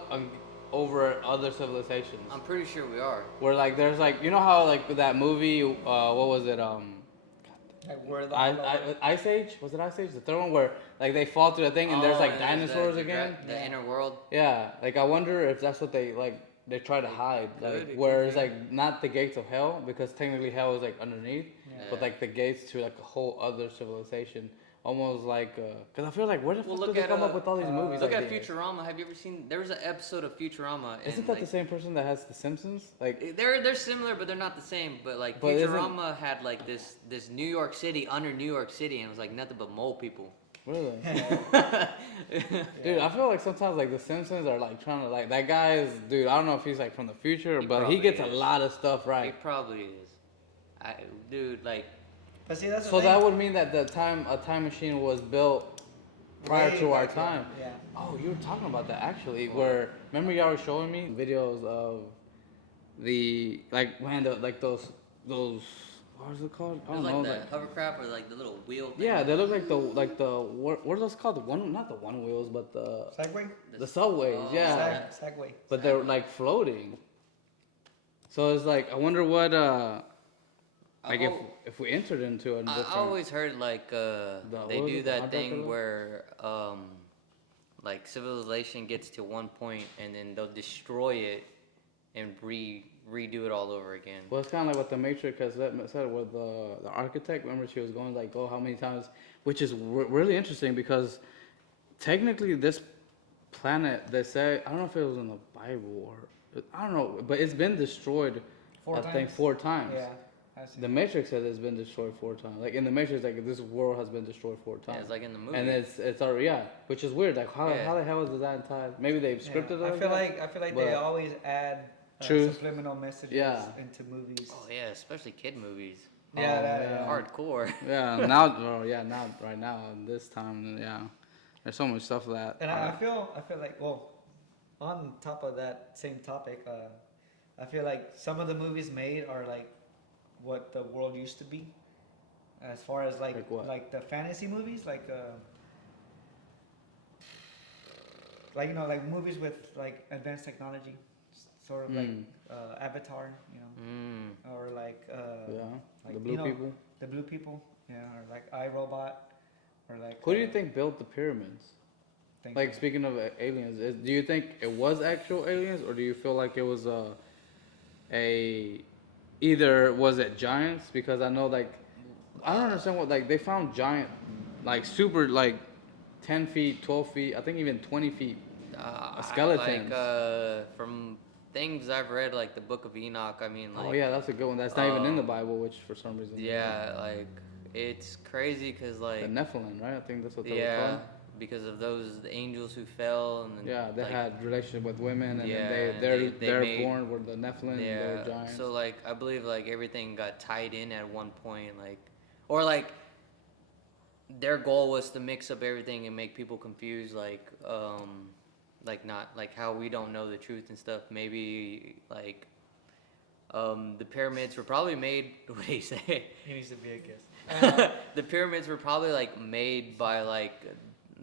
over other civilizations. I'm pretty sure we are. Where like there's like you know how like with that movie what was it Like where the Ice Age? Was it Ice Age? The third one where like they fall through the thing and there's like and there's dinosaurs the again. The inner world. Yeah, like I wonder if that's what they like. They try to hide, could, like it where could it's be. like not the gates of hell because technically hell is like underneath, but Yeah. like the gates to like a whole other civilization, almost like because I feel like where the Well, fuck look do they at, come up with all these movies? Look like at this? Futurama. Have you ever seen? There was an episode of Futurama. Isn't and, that like, the same person that has The Simpsons? Like They're similar, but they're not the same. But like But isn't- Futurama had like this New York City under New York City, and it was like nothing but mole people. really, dude, I feel like sometimes like The Simpsons are like trying to like that guy is dude. I don't know if he's like from the future, He but he probably gets a is. lot of stuff He right. probably is. Dude, like But see, that's the So thing. that would mean that a time machine was built prior Way to our back then. time. Yeah. Oh, you were talking about that actually. Where remember y'all were showing me videos of the like man, like those what is it called? I it was don't like know. the hovercraft or like the little wheel thing. Yeah, they look like the what are those called? The one not the one wheels, but the Segway? subways. Oh, yeah, Segway. but they're like floating. So it's like I wonder what like if we entered into a different. I always heard like they what was do it, the that hard thing drive where like civilization gets to one point and then they'll destroy it and redo it all over again. Well, it's kind of like what the Matrix has said with the architect. Remember, she was going like, "Oh, how many times?" Which is really interesting because technically, this planet they say I don't know if it was in the Bible or I don't know, but it's been destroyed. I think 4 times. Yeah. I see. The Matrix says it's been destroyed 4 times. Like in the Matrix, like this world has been destroyed 4 times. Yeah, it's like in the movie. And it's already which is weird. Like how the hell is that entire? Maybe they've scripted it. I feel like they but- always add Truth. subliminal messages Yeah. into movies. Oh yeah, especially kid movies. Yeah, Hardcore. Yeah, now right now this time, yeah. There's so much stuff that. And I feel like, well, on top of that same topic, I feel like some of the movies made are like what the world used to be, as far as like Like what? like the fantasy movies, like you know, like movies with like advanced technology, sort of like Avatar, you know, or like yeah, like, the blue you know, people. the blue people, yeah, or like iRobot, or like Who do you think built the pyramids? think Like speaking of aliens, do you think it was actual aliens, or do you feel like it was either was it giants? Because I know like I don't understand what like they found giant like super like 10 feet, 12 feet, I think even 20 feet Skeletons. From things I've read, like the Book of Enoch. I mean, like. Oh yeah, that's a good one. That's not even in the Bible, which for some reason. Yeah, like it's crazy because like. The Nephilim, right? I think that's what they were Yeah, called. because of those angels who fell and then. Yeah, they like, had relationship with women, and Yeah, then and they're made- born were the Nephilim. And they were giants. So like I believe like everything got tied in at one point, like, or like. Their goal was to mix up everything and make people confused, like not like how we don't know the truth and stuff. Maybe like the pyramids were probably made. What do you say? He needs to be a guest. The pyramids were probably like made by like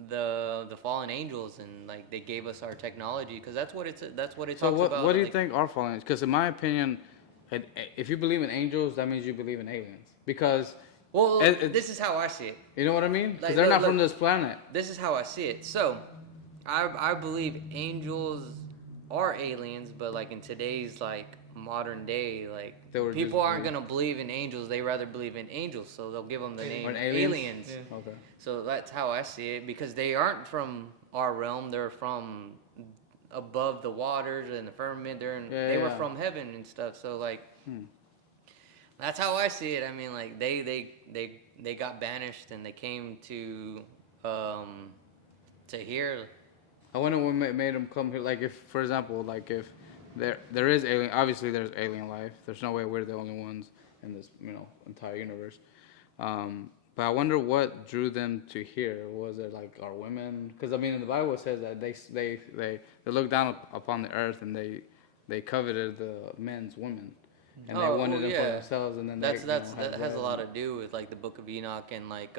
the fallen angels, and like they gave us our technology because that's what it talks So about. what do you like, think are fallen? Because in my opinion, if you believe in angels, that means you believe in aliens. Because Well, this is how I see it. you know what I mean? Because Like, they're not look, from this planet. This is how I see it. So, I believe angels are aliens, but like in today's like modern day, like They were people just aren't gonna believe in angels. They rather believe in angels, so they'll give them the name Or in aliens? aliens. Yeah. Okay. So that's how I see it because they aren't from our realm. They're from above the waters and the firmament. They were from heaven and stuff. So like. That's how I see it. I mean, like they got banished and they came to here. I wonder what made them come here. Like if, for example, like if there is alien, obviously there's alien life. There's no way we're the only ones in this, entire universe. But I wonder what drew them to here. Was it like our women? Because I mean, in the Bible it says that they looked down upon the earth and they coveted the men's women. And they wanted them for themselves, and then that has a lot to do with like the Book of Enoch and like.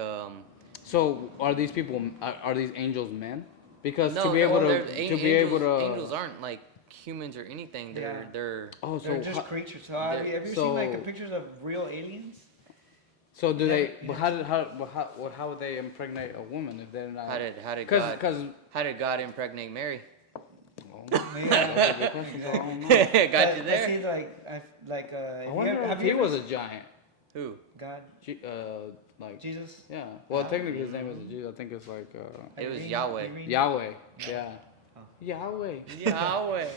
So are these people? Are these angels men? Because No, to be able angels aren't like humans or anything. They're They're just creatures. So have you seen like pictures of real aliens? So do they? But how would they impregnate a woman if they're not? How did God impregnate Mary? Yeah. Got you there. See, I wonder if he was a giant. Who? God. Like Jesus. Yeah. Well, technically his name isn't Jesus. I think it's like. It was Yahweh. Yahweh. Yeah. Oh. Yahweh. Yahweh.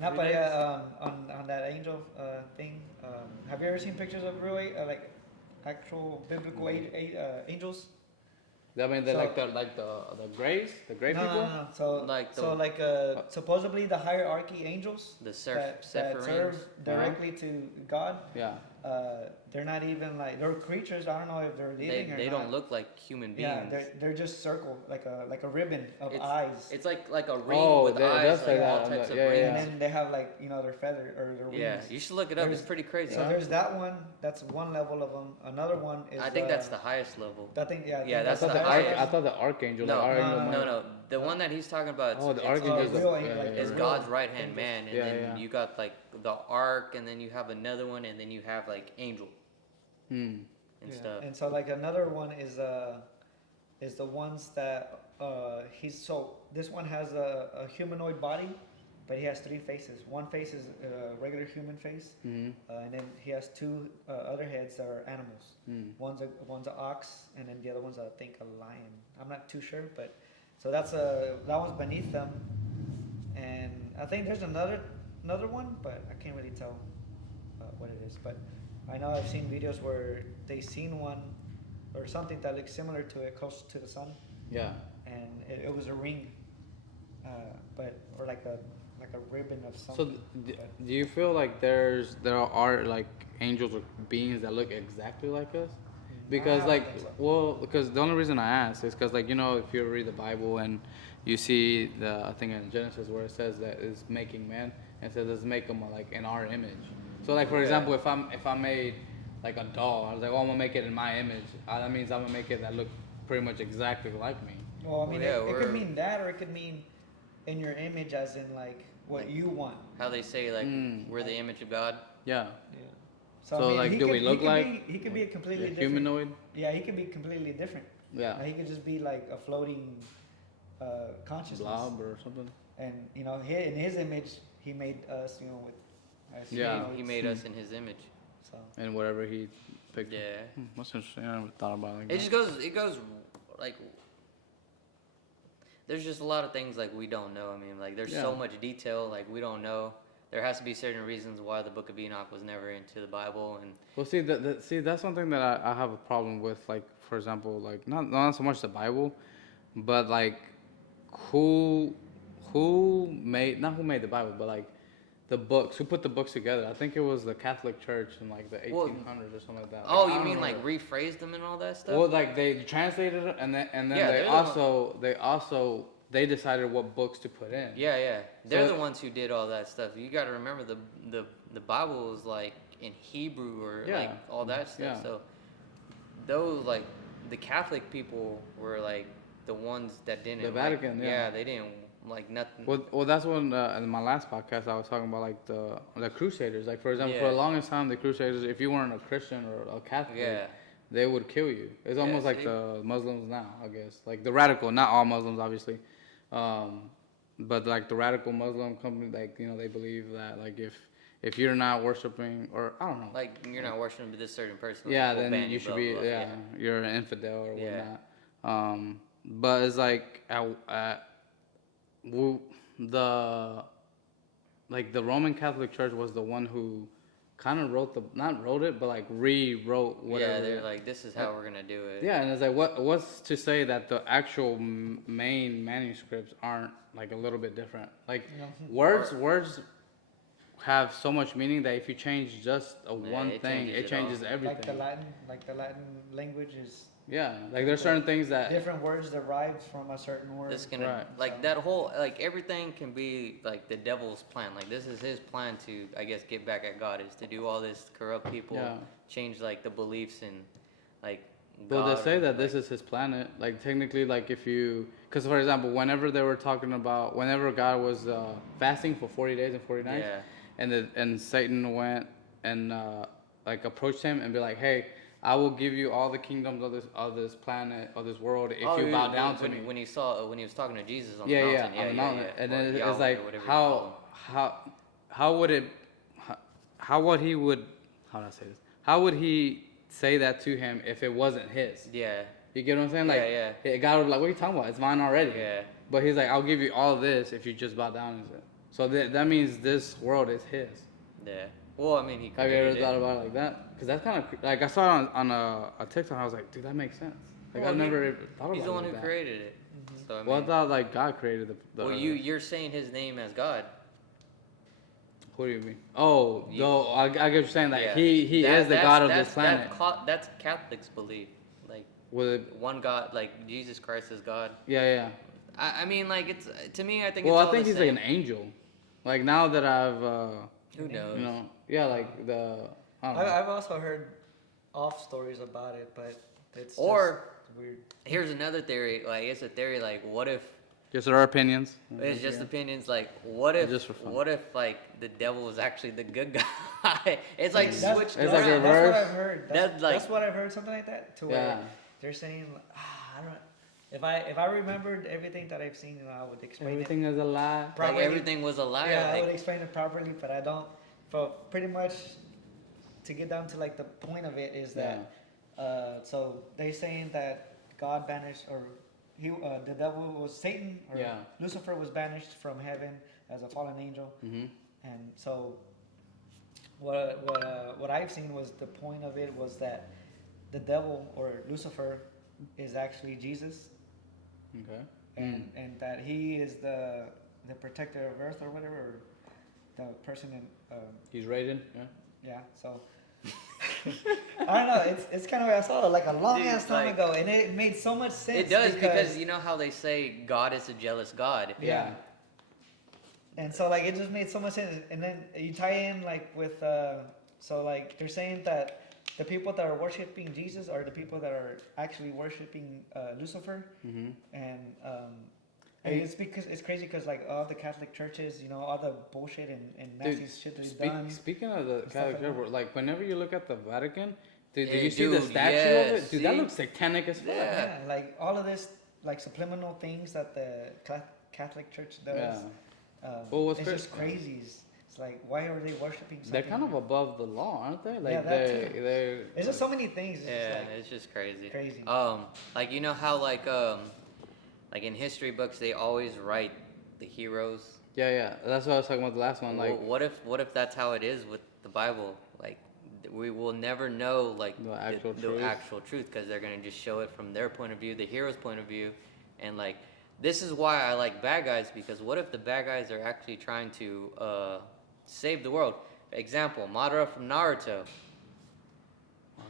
No, but on that angel thing, have you ever seen pictures of real like actual biblical angels? I mean, they're like the grays, the gray people. No. So supposedly the hierarchy angels that serve directly to God. Yeah. They're not even like they're creatures. I don't know if they're living or not. They don't look like human beings. Yeah, they're just circle like a ribbon of eyes. It's like a ring with eyes, like all types of rings. And then they have like their feather or their wings. Yeah, you should look it up. It's pretty crazy. So there's that one. That's one level of them. Another one is. I think that's the highest level. I think that's the highest. I thought the archangel. No. The one that he's talking about. The archangel is God's right hand man, and then you got like the ark, and then you have another one, and then you have like angel. And stuff. And so like another one is the ones that this one has a humanoid body, but he has 3 faces. One face is a regular human face, and then he has 2 other heads that are animals. One's an ox, and then the other one's I think a lion. I'm not too sure, but so that one's beneath them, and I think there's another one, but I can't really tell what it is, but. I know I've seen videos where they seen one or something that looks similar to it close to the sun. Yeah. And it was a ring, or like a ribbon of something. So do you feel like there are like angels or beings that look exactly like us? Because because the only reason I ask is because if you read the Bible and you see I think in Genesis where it says that it's making man and it says let's make them like in our image. So like for example, if I made like a doll, I was like, I'm gonna make it in my image. That means I'm gonna make it that look pretty much exactly like me. Well, I mean, it could mean that, or it could mean in your image, as in like what you want. How they say like we're the image of God. Yeah. So I mean, like, do we look like he could be a completely different humanoid? Yeah, he could be completely different. Yeah. He could just be like a floating consciousness. Blob or something. And in his image, he made us. With. He made us in his image. So. And whatever he picked. Yeah. That's interesting. I never thought about it like that. It goes like there's just a lot of things like we don't know. I mean, like there's so much detail like we don't know. There has to be certain reasons why the Book of Enoch was never into the Bible, and Well, see, that's something that I have a problem with. Like, for example, like not so much the Bible, but like who made not who made the Bible, but like the books. Who put the books together? I think it was the Catholic Church in like the 1800s or something like that. Like, oh, I you don't mean remember. like rephrased them and all that stuff? Well, like they translated it, and then they decided what books to put in. Yeah. They're So- the ones who did all that stuff. You got to remember the Bible was like in Hebrew or like all that stuff. Yeah. So those like the Catholic people were like the ones that didn't. The Vatican, yeah. they didn't like nothing. Well, that's when in my last podcast I was talking about like the Crusaders. Like, for example, for the longest time, the Crusaders, if you weren't a Christian or a Catholic, they would kill you. It's almost like the Muslims now, I guess. Like the radical, not all Muslims, obviously, but like the radical Muslim company, like they believe that like if you're not worshiping, or I don't know, like you're not worshiping this certain person. yeah, like, then you should be you're an infidel or whatnot. But it's like the Roman Catholic Church was the one who kind of not wrote it, but like rewrote whatever. Yeah, they're like, this is how we're gonna do it. Yeah, and it's like, what's to say that the actual main manuscripts aren't like a little bit different? Like words have so much meaning that if you change just one thing, it changes everything. Like the Latin language is. Yeah, like there's certain things that different words derived from a certain word. This can that whole like everything can be like the devil's plan. Like this is his plan to, I guess, get back at God, is to do all this, corrupt people, change like the beliefs and like. Well, they say that this is his planet. Like technically, like because for example, whenever they were talking about whenever God was fasting for 40 days and 40 nights, and Satan went and like approached him and be like, hey, I will give you all the kingdoms of this planet, of this world, if you bow down to me. When he was talking to Jesus on the mountain. On the mountain. And then it's like, how would he say that to him if it wasn't his? Yeah. You get what I'm saying? Like, God would be like, what are you talking about? It's mine already. Yeah. But he's like, I'll give you all this if you just bow down to it. So that means this world is his. Yeah. Well, I mean, he have you ever thought about it like that? Because that's kind of like I saw it on a TikTok. I was like, dude, that makes sense. Like I've never thought about it. He's the one like who created it. So I mean, I thought like God created the. Well, you're saying his name as God. What do you mean? Oh, no, I get what you're saying. Like he is the God of this planet. That's Catholics' belief. Like one God, like Jesus Christ is God. Yeah. I mean, like it's to me. I think. Well, it's I think he's like an angel. Like now that I've. Who knows? Like the. I've also heard off stories about it, but it's just weird. Here's another theory. Like it's a theory. Like what if? Just our opinions. It's just opinions. Like what if like the devil was actually the good guy? It's like switched. It's like reverse. That's what I've heard. That's what I've heard. Something like that. To where they're saying, I don't. If I remembered everything that I've seen, I would explain everything is a lie. Like everything was a lie. Yeah, I would explain it properly, but I don't. But pretty much, to get down to like the point of it is that, so they're saying that God banished, or the devil was Satan, or Lucifer was banished from heaven as a fallen angel, and so what I've seen was the point of it was that the devil or Lucifer is actually Jesus. Okay. And that he is the protector of earth or whatever, or the person in. He's Raiden. Yeah. So. I don't know. It's kind of way I saw it like a long ass time ago, and it made so much sense. It does because you know how they say God is a jealous God. Yeah. And so like it just made so much sense, and then you tie in like with so like they're saying that. The people that are worshiping Jesus are the people that are actually worshiping Lucifer, and it's because it's crazy because like all the Catholic churches, all the bullshit and nasty shit that they've done. Speaking of the Catholic Church, like whenever you look at the Vatican, did you see the statue of it? Dude, that looks satanic as fuck. Yeah, like all of this like subliminal things that the Catholic Church does. It's just crazy. It's like, why are they worshiping something? They're kind of above the law, aren't they? Like they're just so many things. It's just crazy. Crazy. Like you know how like like in history books, they always write the heroes. Yeah. That's what I was talking about the last one. Like, What if that's how it is with the Bible? Like, we will never know like the actual truth because they're gonna just show it from their point of view, the hero's point of view, and like this is why I like bad guys, because what if the bad guys are actually trying to save the world? Example, Madara from Naruto.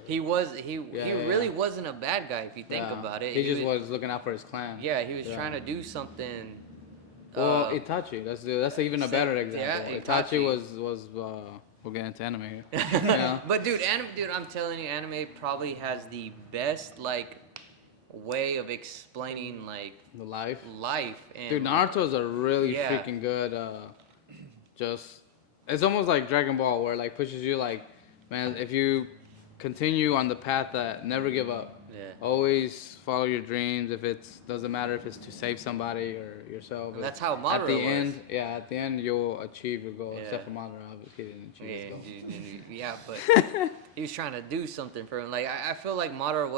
He really wasn't a bad guy if you think about it. He just was looking out for his clan. Yeah, he was trying to do something. Well, Itachi. That's even a better example. Yeah, Itachi was. We'll get into anime here. Yeah. But dude, I'm telling you, anime probably has the best like way of explaining like the life. And dude, Naruto's a really freaking good. It's almost like Dragon Ball, where it like pushes you like, man, if you continue on the path that never give up. Yeah. Always follow your dreams. Doesn't matter if it's to save somebody or yourself. And that's how Madara at the was. end, at the end you'll achieve your goal. Except for Madara, obviously he didn't achieve his goal. Yeah, but he was trying to do something for him. Like I feel like Madara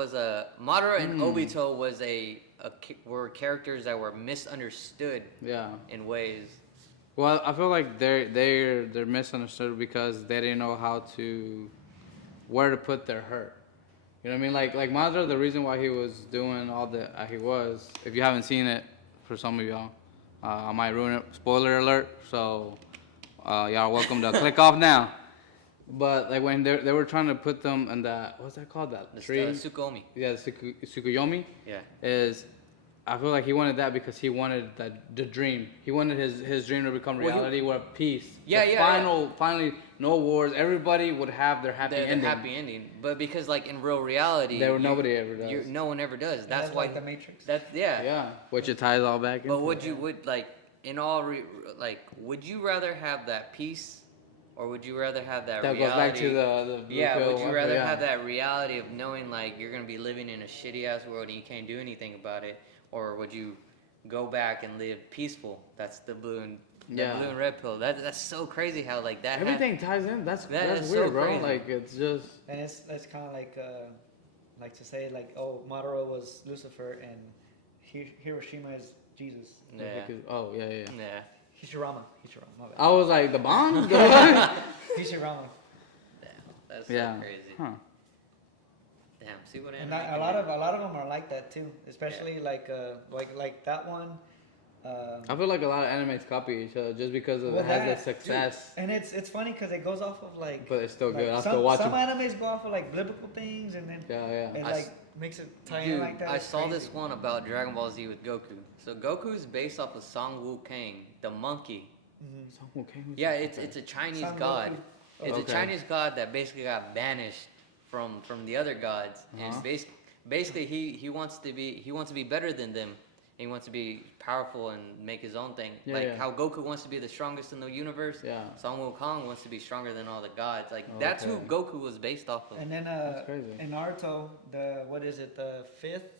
and Obito were characters that were misunderstood. Yeah. In ways. Well, I feel like they're misunderstood because they didn't know where to put their hurt. You know what I mean? Like Madara, the reason why he was doing all that he was, if you haven't seen it, for some of y'all, I might ruin it. Spoiler alert. So y'all are welcome to click off now. But like when they were trying to put them in that, what's that called? That tree? Tsukuyomi. Yeah, Tsukuyomi. Yeah. I feel like he wanted that because he wanted the dream. He wanted his dream to become reality, where peace. Finally, no wars. Everybody would have their happy ending. But because like in real reality, nobody ever does. No one ever does. That's why like the Matrix. Yeah. Which it ties all back. But would you rather have that peace, or would you rather have that reality? That goes back to the would you rather have that reality of knowing like you're gonna be living in a shitty ass world and you can't do anything about it? Or would you go back and live peaceful? That's the blue and red pill. That's so crazy how like that. Everything ties in. That's weird, so bro. Crazy. Like it's just. And it's kind of like to say like, oh, Madara was Lucifer and Hiroshima is Jesus. Yeah. Yeah. Hishirama. My bad. I was like the bomb. Hishirama. Damn, that's so crazy. Huh. Damn, see what and a lot of them are like that too, especially like that one. I feel like a lot of animes copy each other just because it has that success. Dude, and it's funny because it goes off of like. But it's still good. I some, still watch some them. animes go off of like biblical things, and then it makes it tie in like that. I saw this one about Dragon Ball Z with Goku. So Goku is based off of Song Wukong, the monkey. Mm-hmm. Song Wukong. Yeah, it's a Chinese god. It's a Chinese god that basically got banished from the other gods, and basically he wants to be better than them. He wants to be powerful and make his own thing. How Goku wants to be the strongest in the universe. Yeah. Son Wukong wants to be stronger than all the gods. That's who Goku was based off of. And then in Naruto, the fifth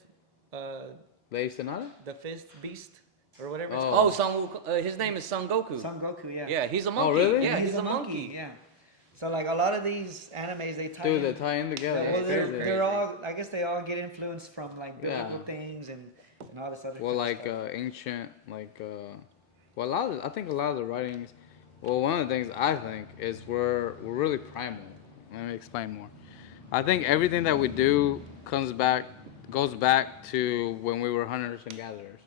the fifth beast or whatever it's called. Son Wukong. His name is Son Goku. Son Goku, yeah. Yeah, he's a monkey. Oh, really? Yeah, he's a monkey. Yeah. So like a lot of these animes, they tie. They tie in together. Well, they're all. I guess they all get influenced from like biblical things and all this other. Well, like ancient, I think a lot of the writings. Well, one of the things I think is we're really primal. Let me explain more. I think everything that we do goes back to when we were hunters and gatherers.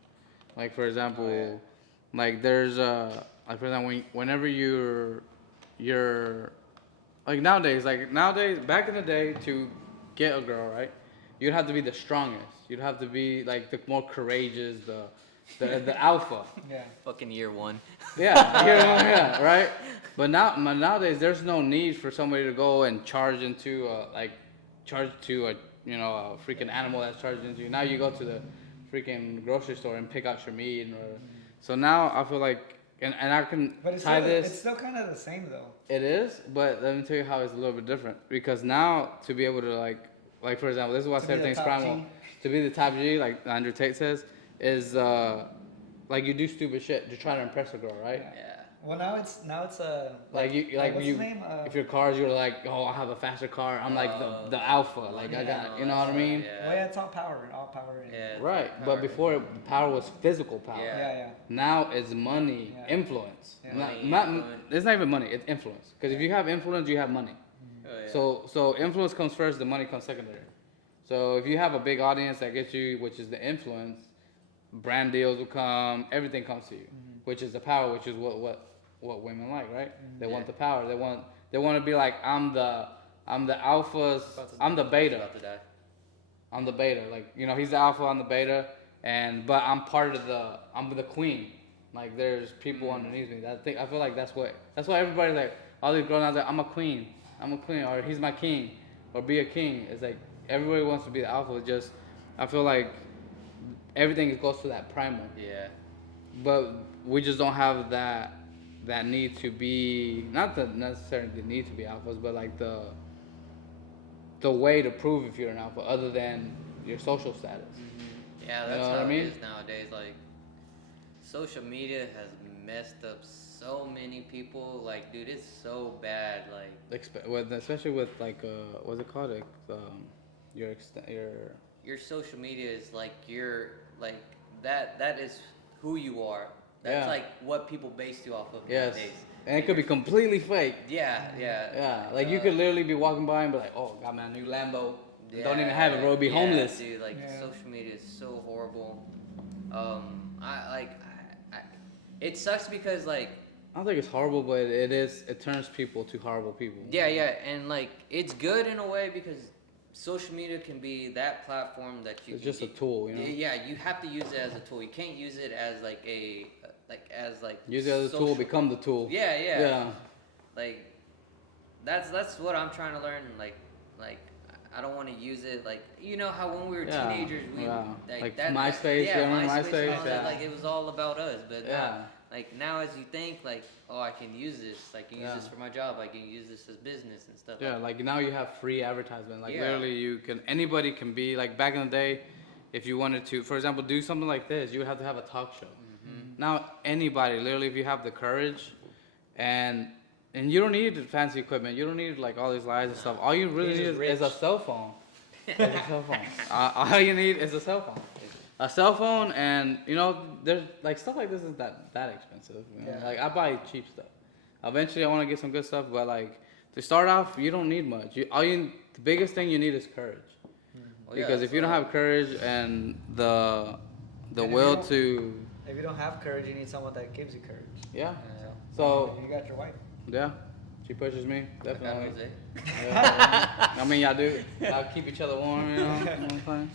Like for example, like there's for example, whenever you're like nowadays, back in the day, to get a girl, right, you'd have to be the strongest. You'd have to be like the more courageous, the alpha. Yeah. Fucking year one. Yeah, right. But nowadays, there's no need for somebody to go and charge to a freaking animal that's charged into you. Now you go to the freaking grocery store and pick out your meat. So now I feel like. And I can tie this. It's still kind of the same though. It is, but let me tell you how it's a little bit different. Because now to be able to like for example, this is why I said everything's primal. To be the top G, like Andrew Tate says, is like you do stupid shit to try to impress a girl, right? Yeah. Well, now it's Like you, like what's you. his name? If your cars, you're like, oh, I have a faster car. I'm like the alpha. Like I got, you know what I mean? Well, yeah, it's all power. And, Yeah, it's Right. like But power. before, power was physical power. Yeah. Now it's money, Yeah. influence. Yeah. Not, Influence. it's not even money. It's influence. Because if you have influence, you have money. Oh, yeah. So influence comes first. The money comes secondary. So if you have a big audience that gets you, which is the influence, brand deals will come. Everything comes to you, which is the power, which is what women like, right? They want the power. They want to be like, I'm the alphas. I'm the beta. About to die. I'm the beta. Like, you know, he's the alpha, I'm the beta, but I'm part of I'm the queen. Like, there's people underneath me. I feel like that's why everybody, like, all these girls out there, I'm a queen, or he's my king, or be a king. It's like, everybody wants to be the alpha. It's just, I feel like everything goes to that primal. Yeah. But we just don't have that need to be, not the necessarily the need to be alphas, but like the way to prove if you're an alpha other than your social status. Yeah, You that's know what how I mean? it is nowadays. Like, social media has messed up so many people. Like, dude, it's so bad. Like, Especially with like what's it called? Your your social media is like that is who you are. That's Yeah. like what people base you off of yes, nowadays. and it could be completely fake. Yeah. Yeah, like you could literally be walking by and be like, oh, got my new Lambo. Don't even have it, bro. Be homeless. Dude, like social media is so horrible. It sucks because like. I don't think it's horrible, but it turns people to horrible people. Yeah, and like it's good in a way because social media can be that platform that you. It's just a tool, you know. Yeah, you have to use it as a tool. You can't use it as use it as a tool, become the tool. Yeah. Like that's what I'm trying to learn. Like I don't want to use it like you know how when we were teenagers like MySpace, MySpace, and all that, like it was all about us, but yeah. Like now, as you think, like, oh, I can use this. I can use this for my job. I can use this as business and stuff. Yeah, like now you have free advertisement. Like Yeah. literally, anybody can be like back in the day. If you wanted to, for example, do something like this, you would have to have a talk show. Now anybody, literally, if you have the courage, and you don't need fancy equipment. You don't need like all these lights and stuff. All you really need is a cell phone. All you need is a cell phone. A cell phone, and you know, there's like stuff like this is that expensive. You know? Like I buy cheap stuff. Eventually, I want to get some good stuff, but like to start off, you don't need much. The biggest thing you need is courage. Because if you don't have courage and the will to. If you don't have courage, you need someone that gives you courage. Yeah. So. You got your wife. Yeah. She pushes me, definitely. Jose. Yeah. I mean, y'all do. Y'all keep each other warm, you know what I'm saying?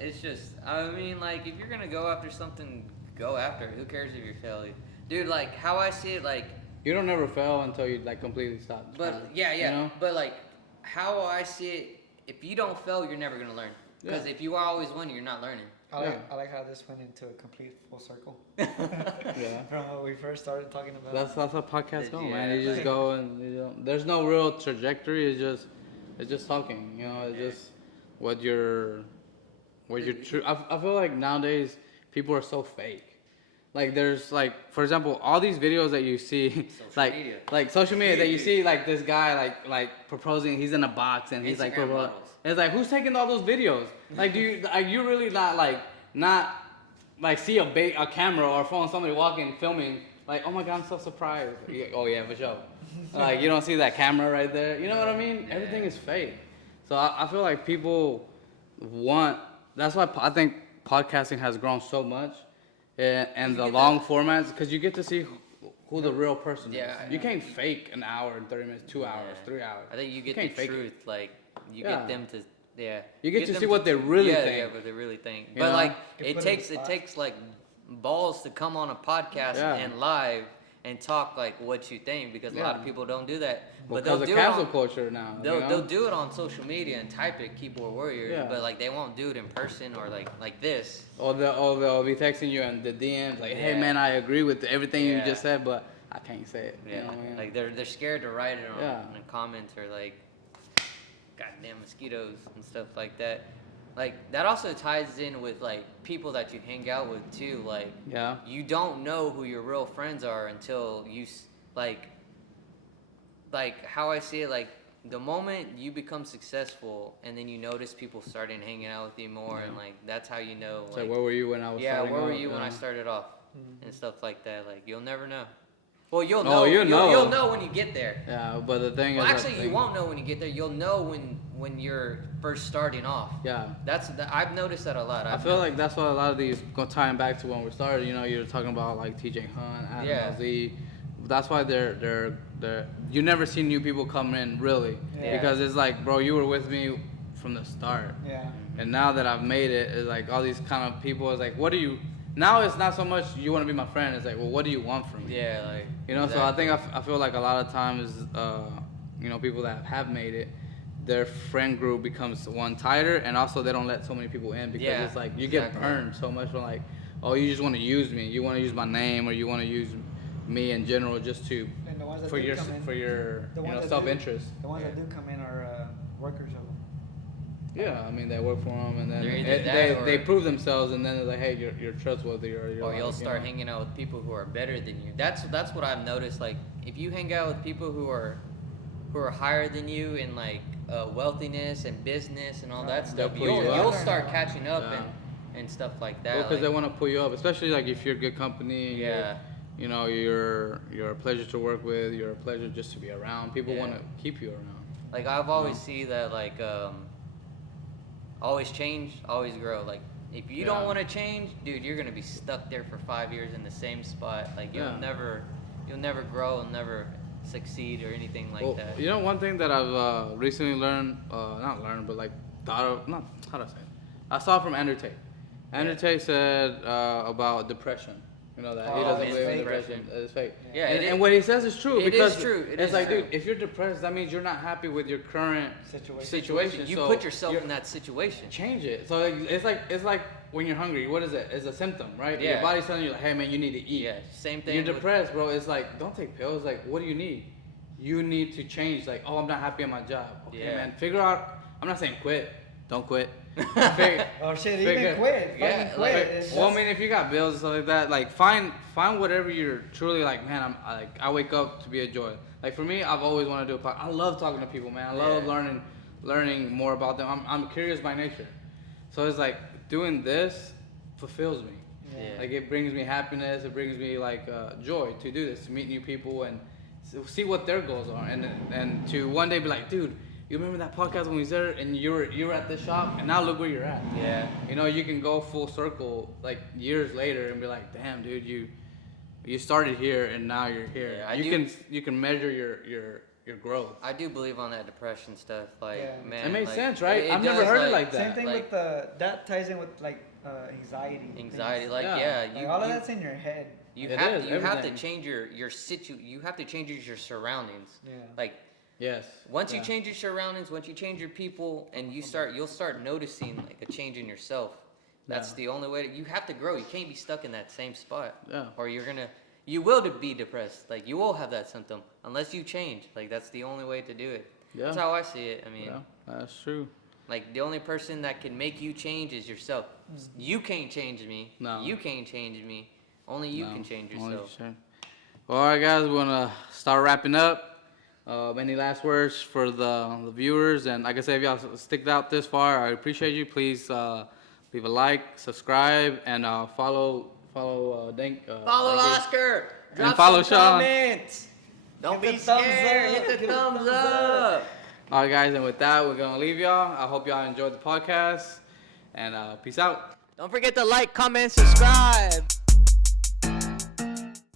It's just, I mean, like, if you're gonna go after something, go after it. Who cares if you're failing? Dude, like, how I see it, like... You don't never fail until you, like, completely stop. But, yeah. You know? But, like, how I see it, if you don't fail, you're never gonna learn. Because if you always win, you're not learning. I like how this went into a complete full circle. Yeah. From what we first started talking about. That's how podcasts go, man. You Yeah. just go and, there's no real trajectory. It's just talking, you know. It's just what you're true. I feel like nowadays people are so fake. Like there's like, for example, all these videos that you see, like social media that you see, like this guy like proposing. He's in a box and he's Instagram models. It's like, who's taking all those videos? Like, you really not see a camera or phone, somebody walking filming? Like, oh my God, I'm so surprised. Oh yeah, for sure. Like you don't see that camera right there. You know what I mean? Everything is fake. So I feel like people want. That's why I think podcasting has grown so much, and the long formats, because you get to see who the real person is. You can't fake an hour and 30 minutes, 2 hours, 3 hours. I think you get the truth. Like, you get them to, You get to see what they really think. Yeah, what they really think. You But, know? like, it takes, like, balls to come on a podcast and live and talk, like, what you think, because a lot of people don't do that. But because they'll of do cancel it on, culture now. They'll do it on social media and type it, keyboard warrior, but, like, they won't do it in person or, like this. Or they'll be texting you in the DMs, like, hey, man, I agree with everything you just said, but I can't say it. Yeah, You know what I mean? like they're scared to write it on comments or like goddamn mosquitoes and stuff like that. like that also ties in with like people that you hang out with too. Like Yeah. you don't know who your real friends are until like how I see it, like the moment you become successful and then you notice people starting hanging out with you more, and like that's how you know. So where were you when I was starting where were off? you when I started off, and stuff like that. Like you'll never know. Well, you'll Oh, know. you'll know. You'll know when you get there. Yeah, but the thing Well, is, actually, you won't know when you get there. You'll know when you're first starting off. Yeah. I've noticed that a lot. I feel like that's what a lot of these go tying back to when we started. You know, you're talking about like TJ Hunt, Adam LZ. That's why they're you never see new people come in really, because it's like, bro, you were with me from the start. Yeah. And now that I've made it, it's like all these kind of people is like, what do you? Now it's not so much you want to be my friend. It's like, well, what do you want from me? Yeah, like. You know, exactly. so I think I feel like a lot of times, you know, people that have made it, their friend group becomes one tighter, and also they don't let so many people in because it's like you get burned so much from like, oh, you just want to use me, you want to use my name, or you want to use me in general just to for your self-interest. The ones that do come in are workers of them. Yeah, I mean they work for them, and then They're either they prove themselves, and then they're like, hey, you're trustworthy, or you'll start hanging out with people who are better than you. That's what I've noticed. Like if you hang out with people who are higher than you in like wealthiness and business and all that stuff, you'll start catching up and stuff like that. Well, because they want to pull you up, especially like if you're good company. Yeah. You know, you're a pleasure to work with. You're a pleasure just to be around. People want to keep you around. Like I've always seen that like always change, always grow. Like if you don't want to change, dude, you're gonna be stuck there for 5 years in the same spot. Like you'll never grow and never succeed or anything like that. You know, one thing that I've recently learned, not learned, but like thought of, not how to say it. I saw from Andrew Tate. Andrew Tate said about depression. You know that he doesn't believe in depression. It's fake. Yeah, and what he says is true. It because is true. It's like, dude, if you're depressed, that means you're not happy with your current situation. You so put yourself in that situation. Change it. So it's like when you're hungry. What is it? It's a symptom, right? Yeah. Your body's telling you, like, hey man, you need to eat. Yeah. Same thing. You're depressed, bro. It's like, don't take pills. Like, what do you need? You need to change. Like, oh, I'm not happy at my job. Okay, man. Figure out. I'm not saying quit. Don't quit. Oh shit! Even quit. Yeah, quit. Well, I mean, if you got bills and stuff like that, like find whatever you're truly like. Man, I wake up to be a joy. Like for me, I've always wanted to do a podcast. I love talking to people, man. I love learning more about them. I'm curious by nature, so it's like doing this fulfills me. Yeah. Like it brings me happiness. It brings me like joy to do this, to meet new people and see what their goals are, and to one day be like, dude. You remember that podcast when we was there and you were at this shop and now look where you're at. Yeah. You know, you can go full circle like years later and be like, damn, dude, you started here and now you're here. Yeah, you can measure your growth. I do believe on that depression stuff. Like, man, it makes like, sense, right? I've never heard it like that. Same thing with that ties in with like anxiety. Anxiety, things. You all of that's in your head. You have to change your you have to change your surroundings. Yeah. Like. Yes. Once you change your surroundings, once you change your people, and you'll start noticing like a change in yourself. That's the only way. You have to grow. You can't be stuck in that same spot. Yeah. Or you will be depressed. Like you will have that symptom unless you change. Like that's the only way to do it. Yeah. That's how I see it. I mean. Yeah, that's true. Like the only person that can make you change is yourself. You can't change me. No. You can't change me. Only you can change yourself. Well, all right, guys, we're gonna start wrapping up. Any last words for the viewers? And like I said, if y'all stick out this far, I appreciate you. Please leave a like, subscribe, and follow Oscar. And follow Sean. Comments. Don't be scared. Hit the thumbs up. All right, guys, and with that, we're gonna leave y'all. I hope y'all enjoyed the podcast, and peace out. Don't forget to like, comment, subscribe.